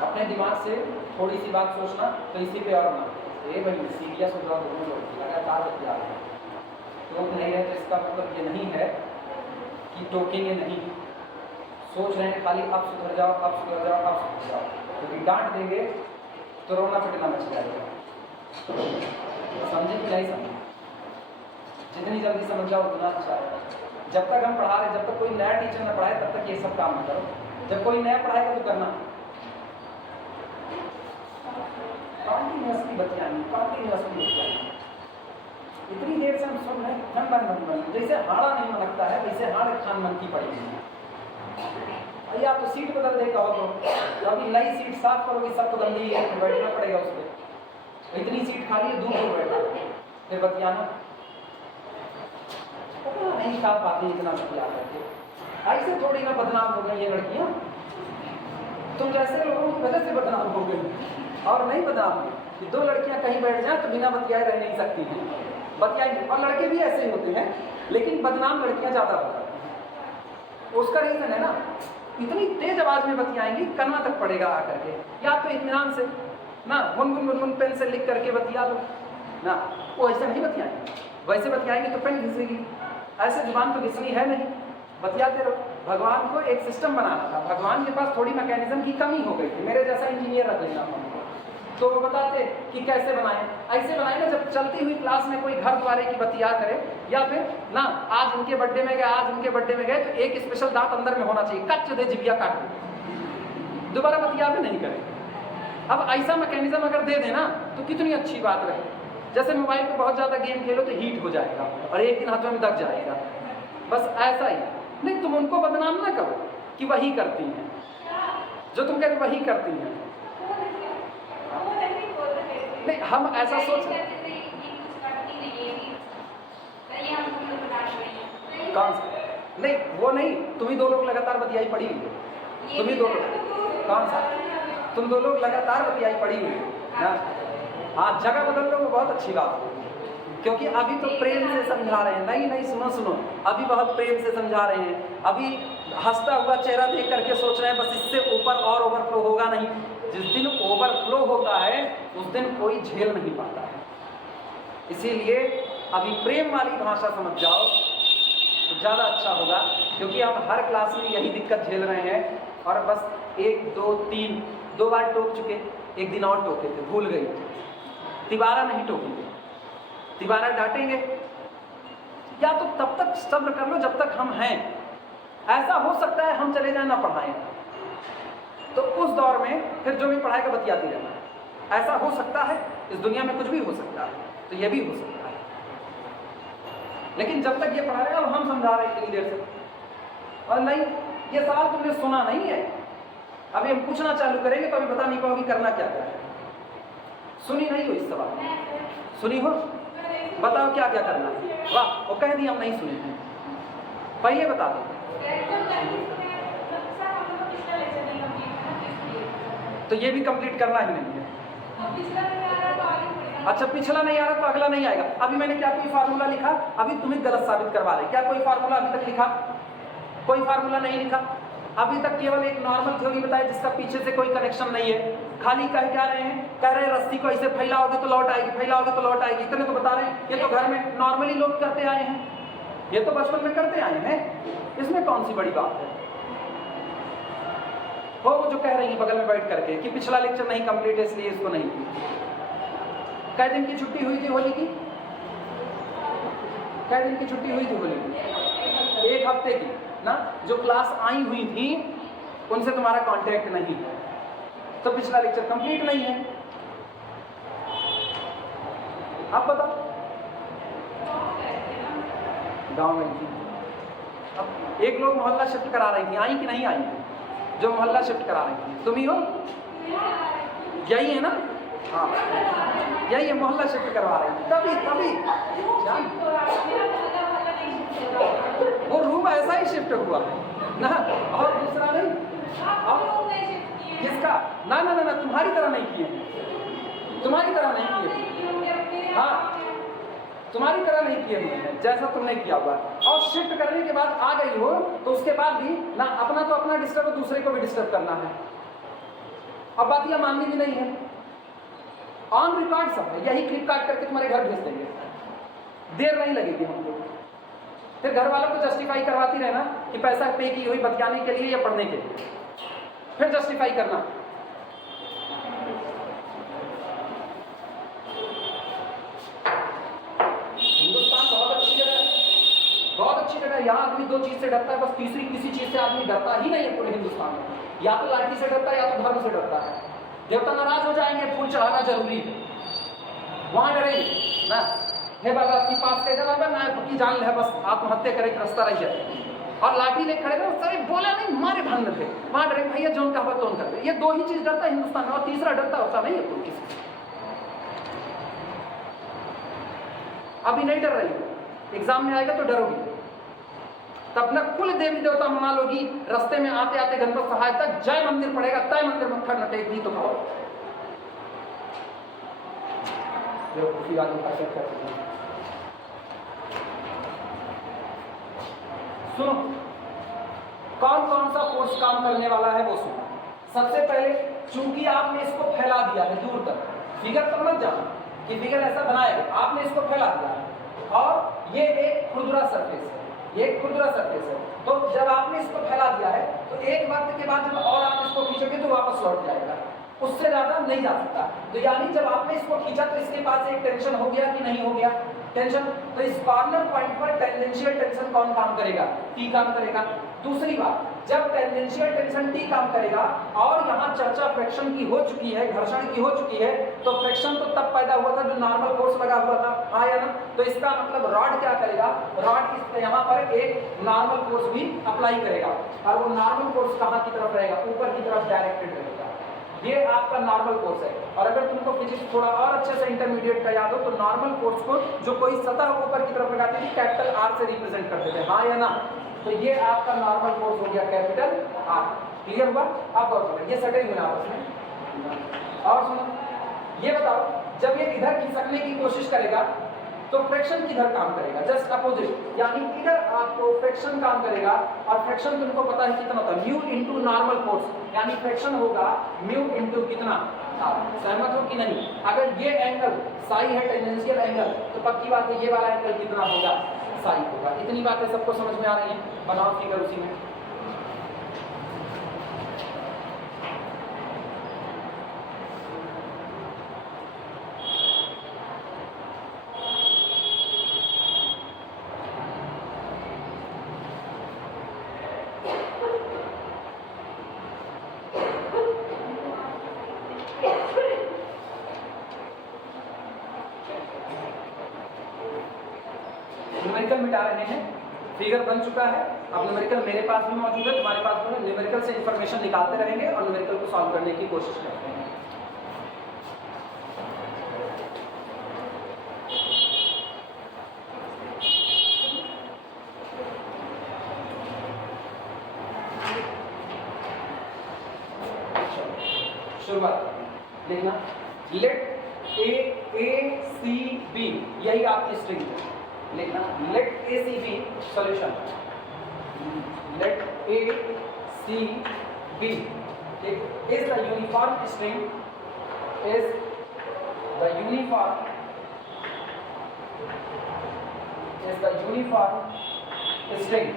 अपने दिमाग से थोड़ी सी बात सोचना तो इसी पे और ना भाई सीरियस हो जाओ, दोनों लोग लगातार बतिया रहे हैं तो नहीं है तो इसका मतलब ये नहीं है कि टोकेंगे नहीं, सोच रहे हैं खाली अब सुधर जाओ, अब सुधर जाओ, अब सुधर जाओ, क्योंकि डांट देंगे तो रोना पिटना मच जाएगा। समझे कि नहीं समझे? जितनी जल्दी समझ जाओ उतना अच्छा है। जब तक हम पढ़ा रहे, जब तक कोई नया टीचर न पढ़ाए तब तक ये सब काम न करो, जब कोई नया पढ़ाएगा तो करना। कंटिन्यूअसली बतियानी, कंटिन्यूअसली बतियानी। इतनी देर से हम सुन रहे हैं बन जैसे हाड़ा नहीं मनकता है वैसे हाड़ खान मन की पड़ेगी। या तो सीट बदल दे कहो तो अभी नई सीट साफ करोगे, सब तो गंदी है, बैठना पड़ेगा उस पर। इतनी सीट खाली है, दूर बैठा फिर बतियाना नहीं खा पाती, इतना बतिया करके। ऐसे थोड़ी ना बदनाम हो गई ये लड़कियां, तुम जैसे लोगों की वजह से बदनाम हो गई। और नहीं बदनाम हुई, 2 लड़कियां कहीं बैठ जाए तो बिना बतियाए रह नहीं सकती हैं, बतियाएंगे। और लड़के भी ऐसे ही होते हैं, लेकिन बदनाम लड़कियां ज्यादा हो जाती हैं। उसका रीजन है ना, इतनी तेज आवाज में बतियाएंगी कन्ना तक पड़ेगा आकर के, या तो इत्मीनान से ना गुनगुन पेन से लिख करके बतिया लो ना, वो ऐसे नहीं बतियाएंगे। वैसे बतियाएंगे तो पेन घिसेगी, ऐसे जुबान तो घिसनी है नहीं, बतियाते रहो। भगवान को एक सिस्टम बनाना था, भगवान के पास थोड़ी मैकेनिज्म की कमी हो गई थी। मेरे जैसा इंजीनियर रख लेना हमको, तो वो बताते कि कैसे बनाएं। ऐसे बनाए ना, जब चलती हुई क्लास में कोई घर द्वारे की बतिया करे, या फिर ना आज उनके बर्थडे में गए, आज उनके बर्थडे में गए, तो एक स्पेशल दांत अंदर में होना चाहिए, कच्च दे जिबिया काट दे, दोबारा बतिया भी नहीं करे। अब ऐसा मैकेनिज्म अगर दे देना तो कितनी अच्छी बात रहे जैसे मोबाइल पे बहुत ज़्यादा गेम खेलो तो हीट हो जाएगा और एक दिन हाथों में दब जाएगा, बस ऐसा ही। नहीं, तुम उनको बदनाम ना करो कि वही करती हैं, जो तुम कहते वही करती हैं। नहीं, हम ऐसा सोच कौन सा? नहीं वो नहीं, तुम ही दो लोग लगातार बतियाई पड़ी हुई है, तुम ही दो लोग। कौन सा? तुम दो लोग लगातार बतियाई पड़ी हुई है ना। हाँ, जगह बदल लो वो बहुत अच्छी बात है, क्योंकि अभी तो प्रेम से समझा रहे हैं। नहीं नहीं, सुनो सुनो, अभी बहुत प्रेम से समझा रहे हैं। अभी हंसता हुआ चेहरा देख करके सोच रहे हैं बस इससे ऊपर और ओवरफ्लो होगा नहीं। जिस दिन ओवरफ्लो होता है उस दिन कोई झेल नहीं पाता है। इसीलिए अभी प्रेम वाली भाषा समझ जाओ तो ज़्यादा अच्छा होगा, क्योंकि हम हर क्लास में यही दिक्कत झेल रहे हैं। और बस 1 2 3 2 बार टोक चुके, एक दिन और टोके थे, भूल गई। तिबारा नहीं टोकेंगे, तिबारा डांटेंगे। या तो तब तक सब्र कर लो जब तक हम हैं। ऐसा हो सकता है हम चले जाए ना पढ़ाएं, तो उस दौर में फिर जो भी पढ़ाएगा बतियाती रहना। ऐसा हो सकता है, इस दुनिया में कुछ भी हो सकता है, तो ये भी हो सकता है। लेकिन जब तक ये पढ़ा रहे, अब हम समझा रहे हैं इतनी देर से, और नहीं ये सवाल तुमने सुना नहीं है, अभी हम पूछना चालू करेंगे तो अभी बता नहीं पाओगी करना क्या क्या है। सुनी नहीं हो इस सवाल, सुनी हो? बताओ क्या क्या करना है। वाह, वो कह दिया हम नहीं सुने हैं, पहले बता दो। तो ये भी कंप्लीट करना ही नहीं है। अच्छा, पिछला नहीं आ रहा तो अगला नहीं आएगा। अभी मैंने क्या कोई फार्मूला लिखा? अभी तुम्हें गलत साबित करवा रहे। क्या कोई फार्मूला अभी तक लिखा? कोई फार्मूला नहीं लिखा। अभी तक केवल एक नॉर्मल थ्योरी बताया जिसका पीछे से कोई कनेक्शन नहीं है। खाली कह क्या रहे हैं? कह रहे हैं रस्सी को ऐसे फैलाओगे तो लौट आएगी, फैलाओगे तो लौट आएगी, इतने तो बता रहे हैं। ये तो घर में नॉर्मली लोग करते आए हैं, ये तो बचपन में करते आए हैं, इसमें कौन सी बड़ी बात है? वो जो कह रही है बगल में बैठ करके कि पिछला लेक्चर नहीं कंप्लीट है इसलिए इसको नहीं की। कै दिन की छुट्टी हुई थी होली की? कै दिन की छुट्टी हुई थी होली की? 1 हफ्ते की ना। जो क्लास आई हुई थी उनसे तुम्हारा कांटेक्ट नहीं है, तो पिछला लेक्चर कंप्लीट नहीं है। अब बताओ, गांव में थी। अब एक लोग मोहल्ला शिफ्ट करा रही थी, आई कि नहीं आई? जो मोहल्ला शिफ्ट करा रही थी तुम ही हो, यही है ना? हाँ, यही है, मोहल्ला शिफ्ट करवा रही थी। तभी वो रूम ऐसा ही शिफ्ट हुआ ना, और दूसरा नहीं। किसका? ना ना ना ना, तुम्हारी तरह नहीं किए, तुम्हारी तरह नहीं किए। हाँ, तुम्हारी तरह नहीं किए हमने, जैसा तुमने किया हुआ। और शिफ्ट करने के बाद आ गई हो तो उसके बाद भी ना अपना तो अपना डिस्टर्ब, दूसरे को भी डिस्टर्ब करना है। अब बात यह माननी भी नहीं है, ऑन रिकॉर्ड सब है। यही क्लिप काट करके तुम्हारे घर भेज देंगे, देर नहीं लगेगी हमको। फिर घर वालों को जस्टिफाई करवाती रहना कि पैसा पे की हुई बतियाने के लिए या पढ़ने के लिए, फिर जस्टिफाई करना। हिंदुस्तान बहुत अच्छी जगह है, बहुत अच्छी जगह है। यहाँ आदमी 2 चीज से डरता है, बस तीसरी किसी चीज से आदमी डरता ही नहीं है पूरे हिंदुस्तान में। या तो लाठी से डरता है या तो धर्म से डरता है। देवता नाराज हो जाएंगे, फूल चढ़ाना जरूरी है, वहां डरेंगे ना। हे बाबा आपके पास कहते बाबा ना पक्की जान है, बस आत्महत्या करे रास्ता रह जाए। और लाठी ले खड़े रहे, सारे बोला नहीं, मारे भांग थे, वहां डरे भैया जोन का तो करते। ये 2 ही चीज डरता है हिंदुस्तान में, और तीसरा डरता होता नहीं है कोई किसी। अभी नहीं डर रही हो, एग्जाम में आएगा तो डरोगी, तब न कुल देवी देवता मना लोगी। रास्ते में आते आते गणपत सहाय तक जय मंदिर पड़ेगा, तय मंदिर मत्था न टेक दी तो खाओ। सुनो, कौन कौन सा फोर्स काम करने वाला है वो सुनो। सबसे पहले, चूंकि आपने इसको फैला दिया है दूर तक, फिगर तो मत जाना कि फिगर ऐसा बनाएगा, आपने इसको फैला दिया है और ये एक खुरदुरा सरफेस है, ये एक खुरदुरा सरफेस है। तो जब आपने इसको फैला दिया है तो एक वक्त के बाद जब और आप इसको खींचोगे तो वापस लौट जाएगा, उससे ज्यादा नहीं जा सकता। तो यानी जब आपने इसको खींचा तो इसके पास एक टेंशन हो गया कि नहीं हो गया? टेंशन। तो इस कॉर्नर पॉइंट पर टेंजेंशियल टेंशन कौन काम करेगा? T काम करेगा। दूसरी बात, जब टेंजेंशियल टेंशन T काम करेगा और यहाँ चर्चा फ्रिक्शन की हो चुकी है, घर्षण की हो चुकी है, तो फ्रिक्शन तो तब पैदा हुआ था जो नॉर्मल फोर्स लगा हुआ था, हाँ या ना? तो इसका मतलब रॉड क्या करेगा, रॉड यहाँ पर एक नॉर्मल फोर्स भी अप्लाई करेगा और वो नॉर्मल फोर्स कहाँ की तरफ रहेगा, ऊपर की तरफ डायरेक्टेड रहेगा। ये आपका नॉर्मल फोर्स है। और अगर तुमको फिजिक्स थोड़ा और अच्छे से इंटरमीडिएट का याद हो तो नॉर्मल फोर्स को जो कोई सतह ऊपर की तरफ लगाती थी कैपिटल R से रिप्रेजेंट करते थे, हाँ या ना? तो ये आपका नॉर्मल फोर्स हो गया कैपिटल R। क्लियर हुआ? अब और सुनो, ये सटे हुए ना आपस में। और सुनो, ये बताओ, जब ये इधर खिसकने की कोशिश करेगा तो फ्रिक्शन किधर काम करेगा, जस्ट अपोजिट, यानी इधर आपको फ्रिक्शन काम करेगा। और फ्रिक्शन तुमको पता है कितना होता है, म्यू इनटू नॉर्मल फोर्स, यानी फ्रिक्शन होगा म्यू इनटू कितना R। सहमत हो कि नहीं? अगर ये एंगल साई है, टेंजेंशियल एंगल, तो पक्की बात है ये वाला एंगल कितना होगा, साई होगा। इतनी बातें सबको समझ में आ रही हैं? बनाओ फिगर उसी में। न्यूमेरिकल मिटा रहे हैं, फिगर बन चुका है। अब न्यूमेरिकल मेरे पास भी मौजूद है, तुम्हारे पास भी है। न्यूमेरिकल से इंफॉर्मेशन निकालते रहेंगे और न्यूमेरिकल को सॉल्व करने की कोशिश करते हैं। शुरुआत देखना, लेट ACB, यही आपकी स्ट्रिंग है। लिखना let ACB solution, let ACB is the uniform string, is the uniform string,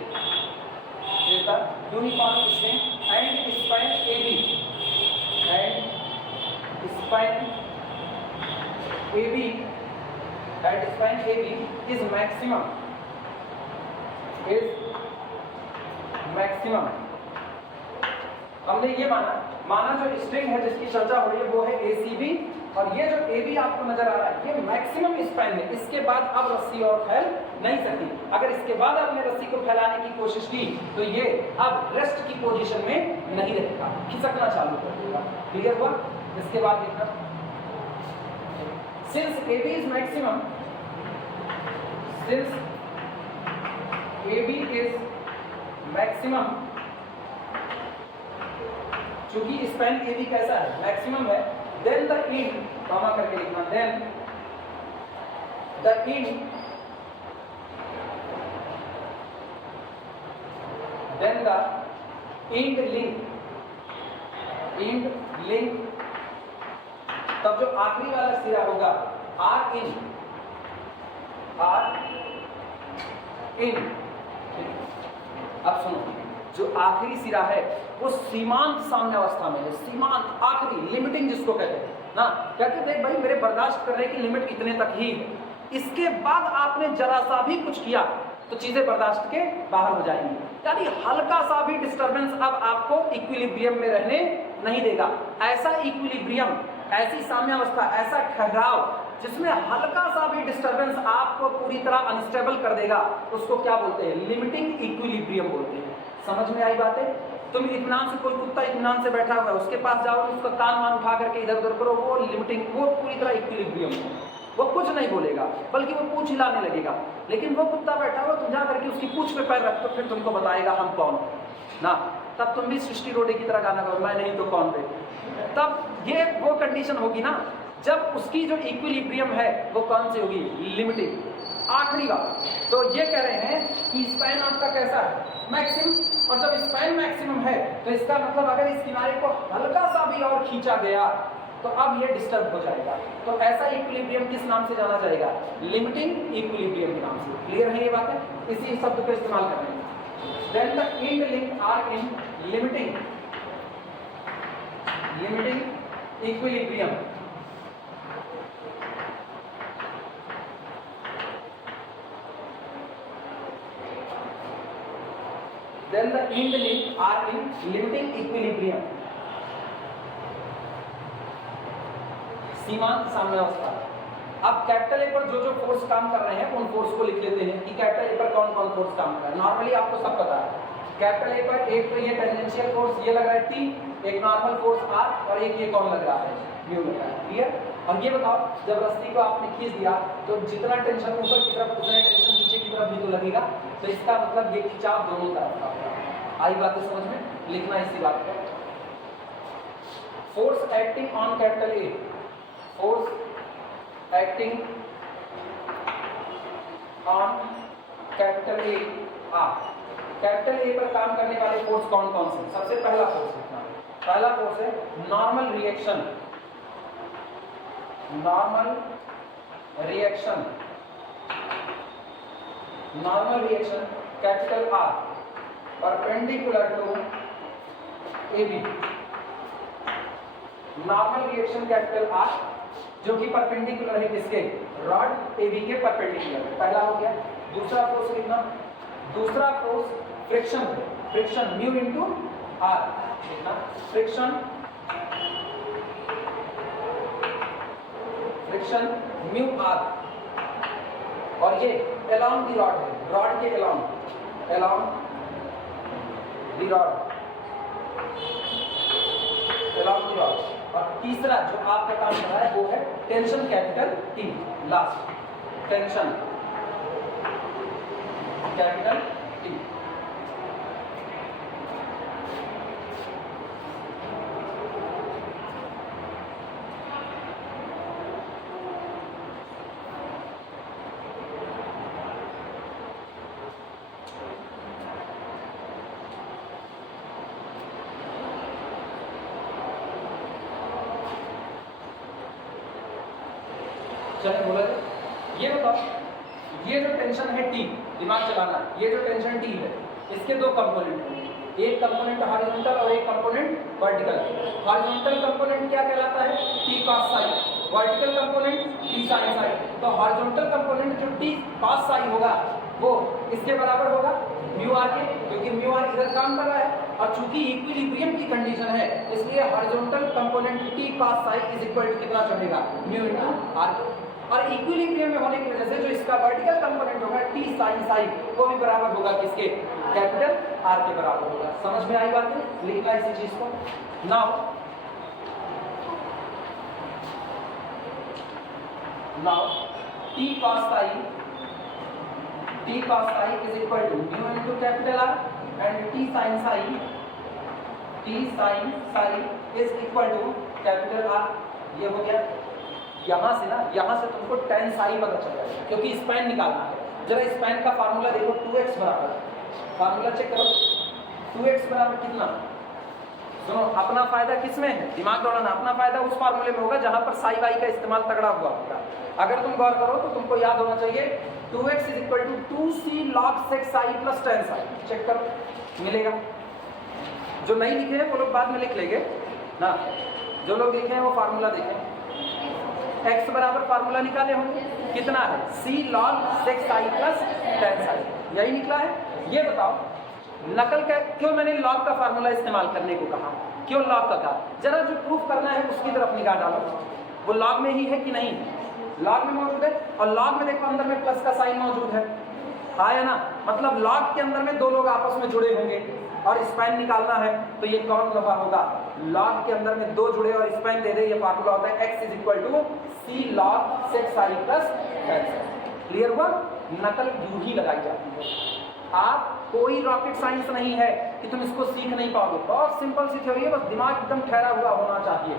is the uniform string and span AB, and span AB is maximum, हमने ये माना जो स्ट्रिंग है जिसकी चर्चा हो रही है वो है ACB, और ये जो AB आपको नजर आ रहा है ये मैक्सिमम स्पैन है। इसके बाद अब रस्सी और फैल नहीं सकती। अगर इसके बाद आपने रस्सी को फैलाने की कोशिश की तो ये अब रेस्ट की पोजीशन में नहीं रहेगा, खिसकना चालू कर देगा। क्लियर हुआ? इसके बाद देखना, since AB is maximum, since AB is maximum, चूंकि स्पैन AB कैसा है, मैक्सिमम है, then the end, कॉमा करके लिखना, then the end, then the end link, तब जो आखिरी वाला सिरा होगा R in, अब सुनो, जो आखिरी सिरा है वो सीमांत साम्य अवस्था में है। सीमांत, आखिरी, लिमिटिंग जिसको कहते हैं ना, कहते देख भाई मेरे बर्दाश्त करने की लिमिट इतने तक ही है, इसके बाद आपने जरा सा भी कुछ किया तो चीजें बर्दाश्त के बाहर हो जाएंगी। यानी हल्का सा भी डिस्टर्बेंस अब आपको इक्विलिब्रियम में रहने नहीं देगा। ऐसा इक्विलिब्रियम, ऐसी साम्यावस्था, ऐसा ठहराव जिसमें हल्का सा भी डिस्टर्बेंस आपको पूरी तरह अनस्टेबल कर देगा, उसको क्या बोलते हैं, लिमिटिंग इक्विलिब्रियम बोलते हैं। समझ में आई बातें? तुम इत्मीनान से, कोई कुत्ता इत्मीनान से बैठा हुआ है, उसके पास जाओ, उसका कान मान उठा करके इधर उधर करो, वो लिमिटिंग, वो पूरी तरह इक्विलिब्रियम है, वो कुछ नहीं बोलेगा, बल्कि वो पूंछ हिलाने लगेगा। लेकिन वो कुत्ता बैठा हुआ, तुम जा करके उसकी पूंछ पे पैर रखो, फिर तुमको बताएगा हम कौन ना, तब तुम भी सृष्टि रोडे की तरह गाना गाओ, मैं नहीं तो कौन रे। तब ये वो कंडीशन होगी ना जब उसकी जो इक्विलिब्रियम है वो कौन सी होगी, लिमिटिंग। आखिरी बात, तो ये कह रहे हैं कि स्पैन आपका कैसा है, मैक्सिमम। और जब स्पैन मैक्सिमम है तो इसका मतलब अगर इस किनारे को हल्का सा भी और खींचा गया तो अब ये डिस्टर्ब हो जाएगा। तो ऐसा इक्विलिब्रियम किस नाम से जाना जाएगा, लिमिटिंग इक्विलिब्रियम के नाम से। क्लियर है ये बात? इसी शब्द का इस्तेमाल कर रहे हैं। Then the end link are in limiting equilibrium. then the end link are in limiting equilibrium. सीमांत साम्यावस्था। अब कैपिटल ए पर जो जो फोर्स काम कर रहे हैं उन फोर्स को लिख लेते हैं कि कैपिटल ए पर कौन कौन फोर्स काम कर रहा है। नॉर्मली आपको सब पता है, कैपिटल ए पर एक तो ये टेंजेंशियल फोर्स ये लग रहा है T, एक नॉर्मल फोर्स R और एक ये कौन लग रहा है म्यू लग रहा है। क्लियर? और ये बताओ जब रस्सी को आपने खींच दिया तो जितना टेंशन ऊपर की तरफ उतना टेंशन नीचे की तरफ भी तो लगेगा, तो इसका मतलब ये खिंचाव दोनों तरफ का होगा। आई बात समझ में? लिखना इसी बात पर। Force acting on capital A, force acting on capital A R. Capital A पर काम करने वाले फोर्स कौन कौन से? सबसे पहला फोर्स लिखना है, पहला फोर्स है normal reaction. Normal reaction, normal reaction capital R perpendicular to A B. Normal reaction capital R जो कि परपेंडिकुलर है किसके? रॉड ए बी के परपेंडिकुलर। पहला हो गया। दूसरा फोर्स लिखना, दूसरा फोर्स फ्रिक्शन है, फ्रिक्शन म्यू इनटू आर लिखना, फ्रिक्शन, फ्रिक्शन म्यू आर। और ये अलोंग द रॉड है, रॉड के along, along the rod, along the rod. और तीसरा जो आपका काम कर रहा है वो है tension capital T, last tension capital T. चलिए बोला जाए, ये बताओ ये जो टेंशन है T, दिमाग चलाना, ये जो टेंशन T है इसके दो कंपोनेंट हैं, एक कंपोनेंट हॉरिजॉन्टल और एक कंपोनेंट वर्टिकल। हॉरिजॉन्टल कंपोनेंट क्या कहलाता है? T cos psi, vertical component T sin psi। तो हॉरिजॉन्टल कंपोनेंट जो T cos psi होगा वो इसके बराबर होगा म्यू आर के, क्योंकि म्यू आर इधर काम कर रहा है और चूंकि इक्विलिब्रियम की कंडीशन है इसलिए horizontal component T cos psi is equal to कितना चढ़ेगा? Mu into R. और इक्विलिब्रियम में होने की वजह से जो इसका वर्टिकल कंपोनेंट होगा T sin psi वो भी बराबर होगा किसके? कैपिटल R के बराबर होगा। समझ में आई बात है? लिखना इसी चीज को। Now T cos psi is equal to mu into capital R and T sin psi is equal to capital R। ये हो गया। यहाँ से ना, यहाँ से तुमको tan psi पता चल जाएगा क्योंकि स्पैन निकालना है। जरा स्पैन का फार्मूला देखो, 2x बराबर, फार्मूला चेक करो, 2x बराबर कितना? सुनो, अपना फायदा किसमें है? दिमाग दौड़ाना। अपना फायदा उस फार्मूले में होगा जहां पर साई वाई का इस्तेमाल तगड़ा हुआ होगा। अगर तुम गौर करो तो तुमको याद होना चाहिए 2x is equal to 2c log sec psi plus tan psi। Check करो, मिलेगा। जो नहीं लिखे हैं वो लोग बाद में लिख लेंगे ना, जो लोग लिखे हैं वो फार्मूला देखें। x बराबर फार्मूला निकाले होंगे, कितना है? c log sec psi plus tan psi, यही निकला है। ये बताओ नकल का क्यों मैंने लॉग का फार्मूला इस्तेमाल करने को कहा, क्यों लॉग का कहा? जरा जो प्रूफ करना है उसकी तरफ निगाह डालो, वो लॉग में ही है कि नहीं? लॉग में मौजूद है। और लॉग में देखो अंदर में प्लस का साइन मौजूद है, हाँ या ना? मतलब लॉग के अंदर में दो लोग आपस में जुड़े होंगे और स्पैन निकालना है तो ये कौन लगा होगा? लॉग के अंदर में दो जुड़े और स्पैन दे दे, ये फार्मूला होता है x is equal to c log sec psi plus tan psi। Clear हुआ? नकल यूं ही लगाई जाती है। आप कोई रॉकेट साइंस नहीं है कि तुम इसको सीख नहीं पाओगे, बहुत सिंपल सी थ्योरी है, बस दिमाग एकदम ठहरा हुआ होना चाहिए।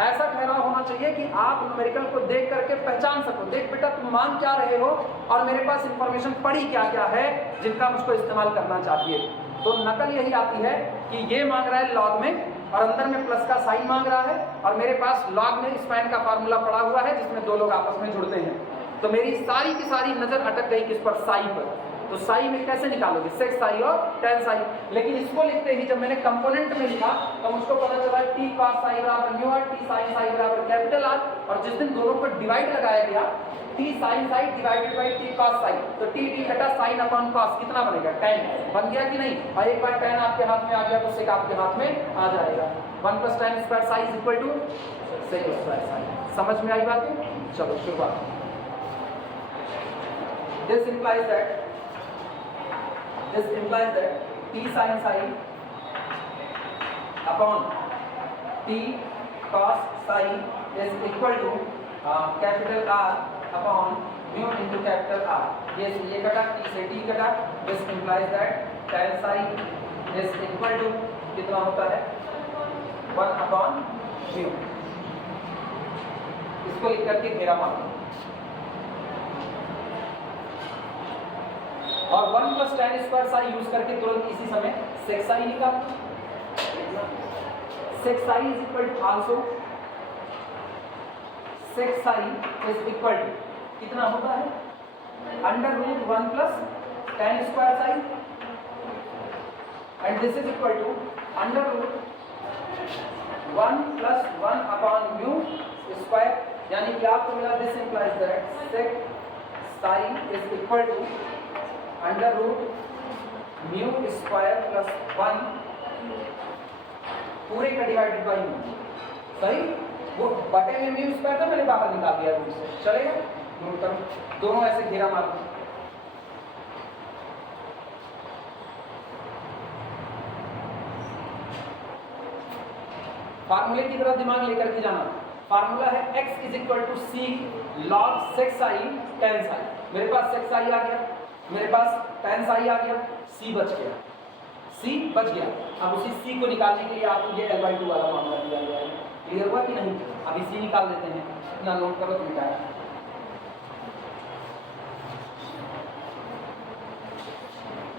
ऐसा ठहरा होना चाहिए कि आप न्यूमेरिकल को देख करके पहचान सको, देख बेटा तुम मान क्या रहे हो और मेरे पास इंफॉर्मेशन पड़ी क्या क्या है जिनका मुझको इस्तेमाल करना चाहिए। तो नकल यही आती है कि ये मांग रहा है लॉग में और अंदर में प्लस का साइन मांग रहा है और मेरे पास लॉग में स्पैन का फार्मूला पड़ा हुआ है जिसमें दो लोग आपस में जुड़ते हैं। तो मेरी सारी की सारी नजर अटक गई किस पर? साई पर। तो साई में कैसे निकालोगे? सेक साई और tan साई। लेकिन इसको लिखते ही जब मैंने कंपोनेंट में लिखा तो मुझको पता चला T टी कॉस साई बराबर mu R, T sine psi बराबर कैपिटल आर, और जिस दिन दोनों को डिवाइड लगाया गया T sine psi divided by T cos psi, तो टी टी कटा साइन अपॉन कॉस कितना बनेगा, tan बन गया कि नहीं। और एक बार tan आपके हाथ में आ गया तो सेक आपके हाथ में आ जाएगा। 1 + tan square psi is equal to sec square psi. समझ में आई बात है? चलो शुरुआत। This implies that t sin psi upon t cos psi is equal to capital R upon mu into capital R. ये कटा t से t कटा। This implies that tan psi is equal to कितना होता है 1 upon mu। इसको लिख करके घेरा मारो और 1 + tan स्क्वायर साई यूज करके तुरंत इसी समय सेक साई निकाल। Sec psi is equal to also sec psi is equal to कितना होता है √1 + tan square psi, and this is equal to √1 + 1 upon mu square, यानी कि आपको मिला this implies that sec psi is equal to √μ square + 1 पूरे का divided by mu. सही, वो बटे में म्यू स्क्वायर था मैंने बाहर निकाल दिया रूट से, चलेगा। नोट करो, दोनों ऐसे घेरा मार दो। फार्मूले की तरह दिमाग लेकर के जाना। फार्मूला है x = c log sec psi tan psi। मेरे पास sec psi आ गया, मेरे पास tan psi आ गया, c बच गया, c बच गया। अब उसी c को निकालने के लिए आपको ये L/2 वाला मामला दिया गया है। क्लियर हुआ कि नहीं? अभी c निकाल देते हैं, इतना नोट करो तो मिटाया।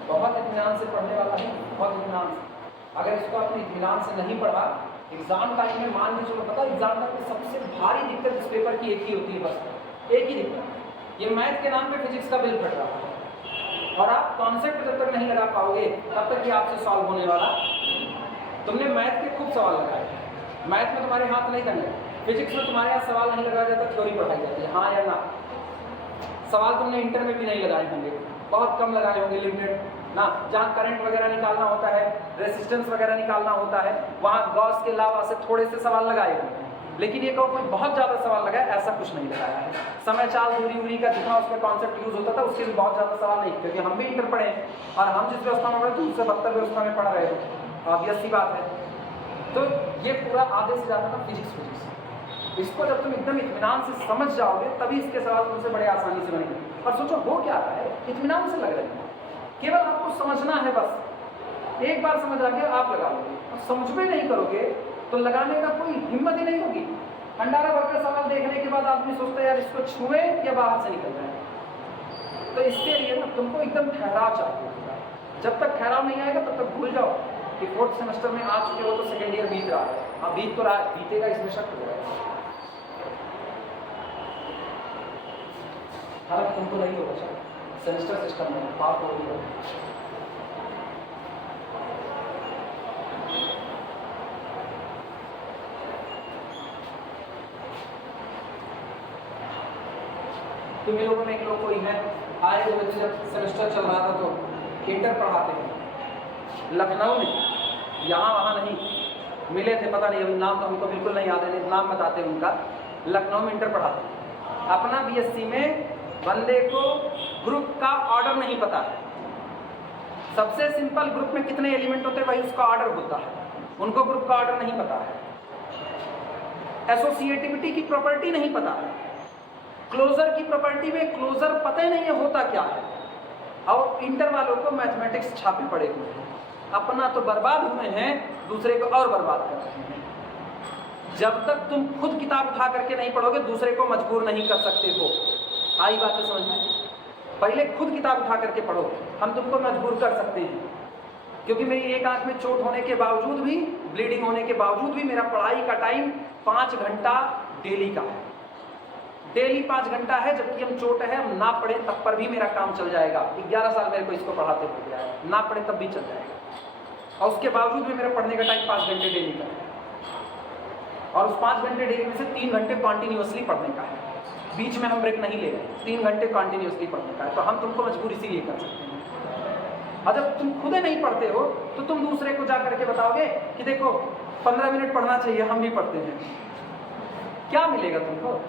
बहुत इत्मीनान से पढ़ने वाला है, बहुत इत्मीनान से। अगर इसको आपने इत्मीनान से नहीं पढ़ा, एग्जाम टाइम में मान के चलो, पता एग्जाम टाइम में सबसे भारी दिक्कत इस पेपर की एक ही होती है, बस एक ही दिक्कत, ये मैथ के नाम पे फिजिक्स का बिल फट रहा है और आप कॉन्सेप्ट जब तक नहीं लगा पाओगे तब तक ये आपसे सॉल्व होने वाला। तुमने मैथ के खूब सवाल लगाए, मैथ में तुम्हारे हाथ नहीं करने, फिजिक्स में तुम्हारे यहाँ सवाल नहीं लगाया जाता, थ्योरी पढ़ाई जाती है, हाँ या ना। सवाल तुमने इंटर में भी नहीं लगाए होंगे, बहुत कम लगाए होंगे, लिमिटेड ना। जहाँ करंट वगैरह निकालना होता है, रेसिस्टेंस वगैरह निकालना होता है, वहाँ गॉस के अलावा से थोड़े से सवाल लगाए होंगे। लेकिन ये कहो कोई बहुत ज़्यादा सवाल लगाया, ऐसा कुछ नहीं लगाया है। समय चाल दूरी उरी का जितना उसमें कॉन्सेप्ट यूज होता था उसके लिए बहुत ज़्यादा सवाल नहीं, क्योंकि हम भी इंटर पढ़े और हम जिस व्यवस्था में पढ़े थे उससे 72 व्यवस्था में पढ़ रहे हो, ऑब्वियस सी बात है। तो ये पूरा आधे से ज़्यादा था फिजिक्स। इसको जब तुम एकदम इत्मीनान से समझ जाओगे तभी इसके सवाल तुमसे बड़े आसानी से बनेंगे। और सोचो हो क्या रहा है, इत्मीनान से लग रहे हैं, केवल आपको समझना है, बस एक बार समझ आ गया आप लगा लोगे। और समझ में नहीं करोगे तो लगाने का कोई हिम्मत ही नहीं होगी। भंडारा भर का सवाल देखने के बाद आदमी सोचता है यार इसको छुए या बाहर से निकल जाए। तो इसके लिए ना तुमको एकदम ठहराव चाहिए। जब तक ठहराव नहीं आएगा तब तक भूल जाओ कि 4th सेमेस्टर में आ चुके हो तो सेकेंड ईयर बीत रहा है। हाँ बीत तो रहा है, बीतेगा इसमें शक हो रहा है। हालांकि तुमको नहीं होगा शायद, सेमेस्टर सिस्टम में पास हो गया। तुम लोगों में एक लोग कोई है आए हुए थे जब सेमेस्टर चल रहा था तो इंटर पढ़ाते हैं लखनऊ में, यहाँ वहाँ नहीं, मिले थे, पता नहीं अभी नाम तो हमको बिल्कुल नहीं याद है, नाम बताते हैं उनका। लखनऊ में इंटर पढ़ाते हैं, अपना बीएससी में बंदे को ग्रुप का ऑर्डर नहीं पता है। सबसे सिंपल ग्रुप में कितने एलिमेंट होते हैं भाई उसका ऑर्डर होता है, उनको ग्रुप का ऑर्डर नहीं पता है। एसोसिएटिविटी की प्रॉपर्टी नहीं पता है, क्लोजर की प्रॉपर्टी में क्लोजर पता ही नहीं है होता क्या है। और इंटर वालों को मैथमेटिक्स छापे पड़े हुए हैं, अपना तो बर्बाद हुए हैं, दूसरे को और बर्बाद कर रहे हैं। जब तक तुम खुद किताब उठा करके नहीं पढ़ोगे दूसरे को मजबूर नहीं कर सकते हो। आई बात है समझ में? पहले खुद किताब उठा करके पढ़ो, हम तुमको मजबूर कर सकते हैं। क्योंकि मेरी एक आंख में चोट होने के बावजूद भी, ब्लीडिंग होने के बावजूद भी मेरा पढ़ाई का टाइम 5 घंटा डेली का है। डेली 5 घंटा है, जबकि हम चोट है, हम ना पढ़े तब पर भी मेरा काम चल जाएगा। 11 साल मेरे को इसको पढ़ाते हो गया है, ना पढ़े तब भी चल जाएगा। और उसके बावजूद भी मेरा पढ़ने का टाइम 5 घंटे डेली का है। और उस 5 घंटे डेली में से 3 घंटे कॉन्टिन्यूसली पढ़ने का है, बीच में हम ब्रेक नहीं ले रहे, 3 घंटे कॉन्टिन्यूसली पढ़ने का है। तो हम तुमको मजबूर इसीलिए कर सकते हैं। और जब तुम खुद ही नहीं पढ़ते हो तो तुम दूसरे को जा करके बताओगे कि देखो 15 मिनट पढ़ना चाहिए, हम भी पढ़ते हैं, क्या मिलेगा तुमको?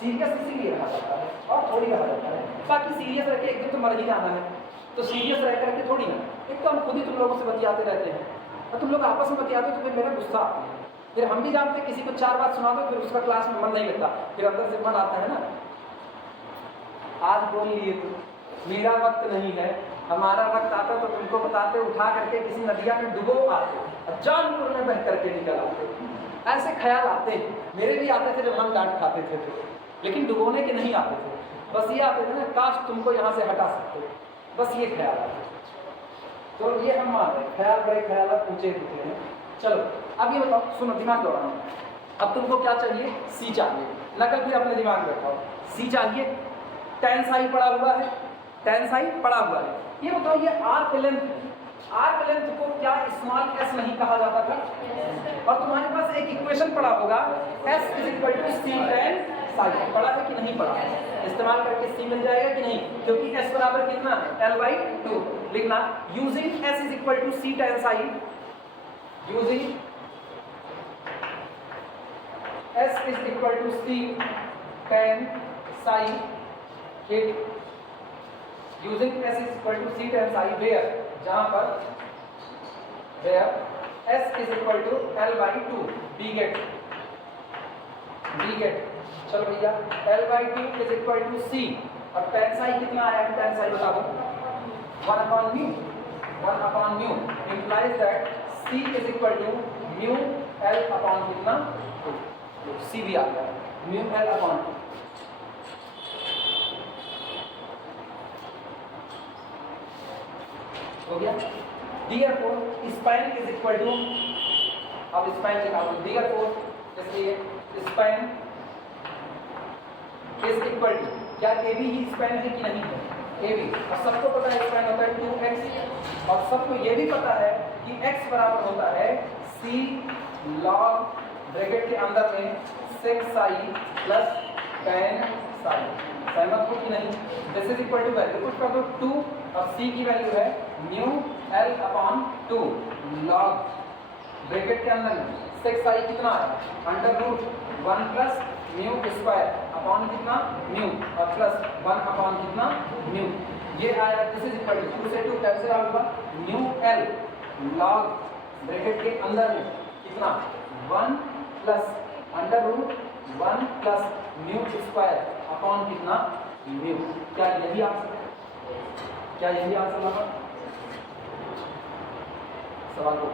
सीरियस इसीलिए रहा जाता है और थोड़ी रहा जाता है। बाकी सीरियस रह के एक दिन तो मर ही जाना है, तो सीरियस रह करके थोड़ी ना। एक तो हम खुद ही तुम लोगों से बतियाते रहते हैं और तुम लोग आपस में बतियाते हो तो फिर मेरा गुस्सा आता है। फिर हम भी जानते हैं किसी को 4 बात सुना दो फिर उसका क्लास में मन नहीं लगता, फिर अंदर से मन आता है ना, आज बोल लिए तुम, मेरा वक्त नहीं है, हमारा वक्त आता तो तुमको बताते, उठा करके किसी नदिया में डुबो आते, जानपुर में बह करके निकल आते। ऐसे ख्याल आते हैं, मेरे भी आते थे जब हम डांट खाते थे तो, लेकिन डुबोने के नहीं आते थे, बस ये आते थे ना काश तुमको यहाँ से हटा सकते, बस ये ख्याल आते। तो ये हम मान रहे ख्याल, बड़े ख्याल ऊंचे होते हैं। चलो अब ये बताओ, सुनो दिमाग दौड़ाओ, अब तुमको क्या चाहिए? सी चाहिए, नकल भी अपने दिमाग में रखाओ। सी चाहिए, टेन साई पड़ा हुआ है, टेन साई पड़ा हुआ है। ये बताओ ये आर्क लेंथ, आर्क लेंथ को क्या स्मॉल एस नहीं कहा जाता था? और तुम्हारे पास एक इक्वेशन पड़ा होगा S is equal to C tan psi, पढ़ा है कि नहीं पढ़ा? इस्तेमाल करके सी मिल जाएगा कि नहीं? क्योंकि एस बराबर कितना है? L/2 लिखना। Using S is equal to C tan psi, using S is equal to C tan psi, ठीक, using S is equal to C tan psi where, जहाँ पर where S is equal to L/2 B get, चलो भैया L/2 is equal to C और tan psi कितना आया है? tan psi बता दो, 1 upon mu implies that C is equal to mu L upon कितना? सी भी आ गया, म्यू एल अपॉन 2 हो गया। Therefore span is equal to, अब स्पैन निकालो, Therefore इसलिए स्पैन इज इक्वल टू, क्या ए बी ही स्पैन है कि नहीं है? ए बी, और सबको पता है स्पैन होता है 2x, और सबको ये भी पता है कि x बराबर होता है c log ब्रैकेट के अंदर में sec psi plus tan psi, सहमत हो कि नहीं? This is equal to value कुछ कर दो 2 और c की वैल्यू है mu l upon 2 log bracket के अंदर में सेक साई कितना है? Under root 1 plus mu square upon कितना? म्यू, और प्लस 1 अपॉन कितना? म्यू। ये आया, दिस इज इक्वल टू 2 से 2 कैंसिल आउट हुआ, न्यू l लॉग ब्रैकेट के अंदर में कितना? 1 plus under root 1 plus mu square upon कितना? म्यू। क्या यही आंसर है? क्या यही आंसर लगा? सवाल को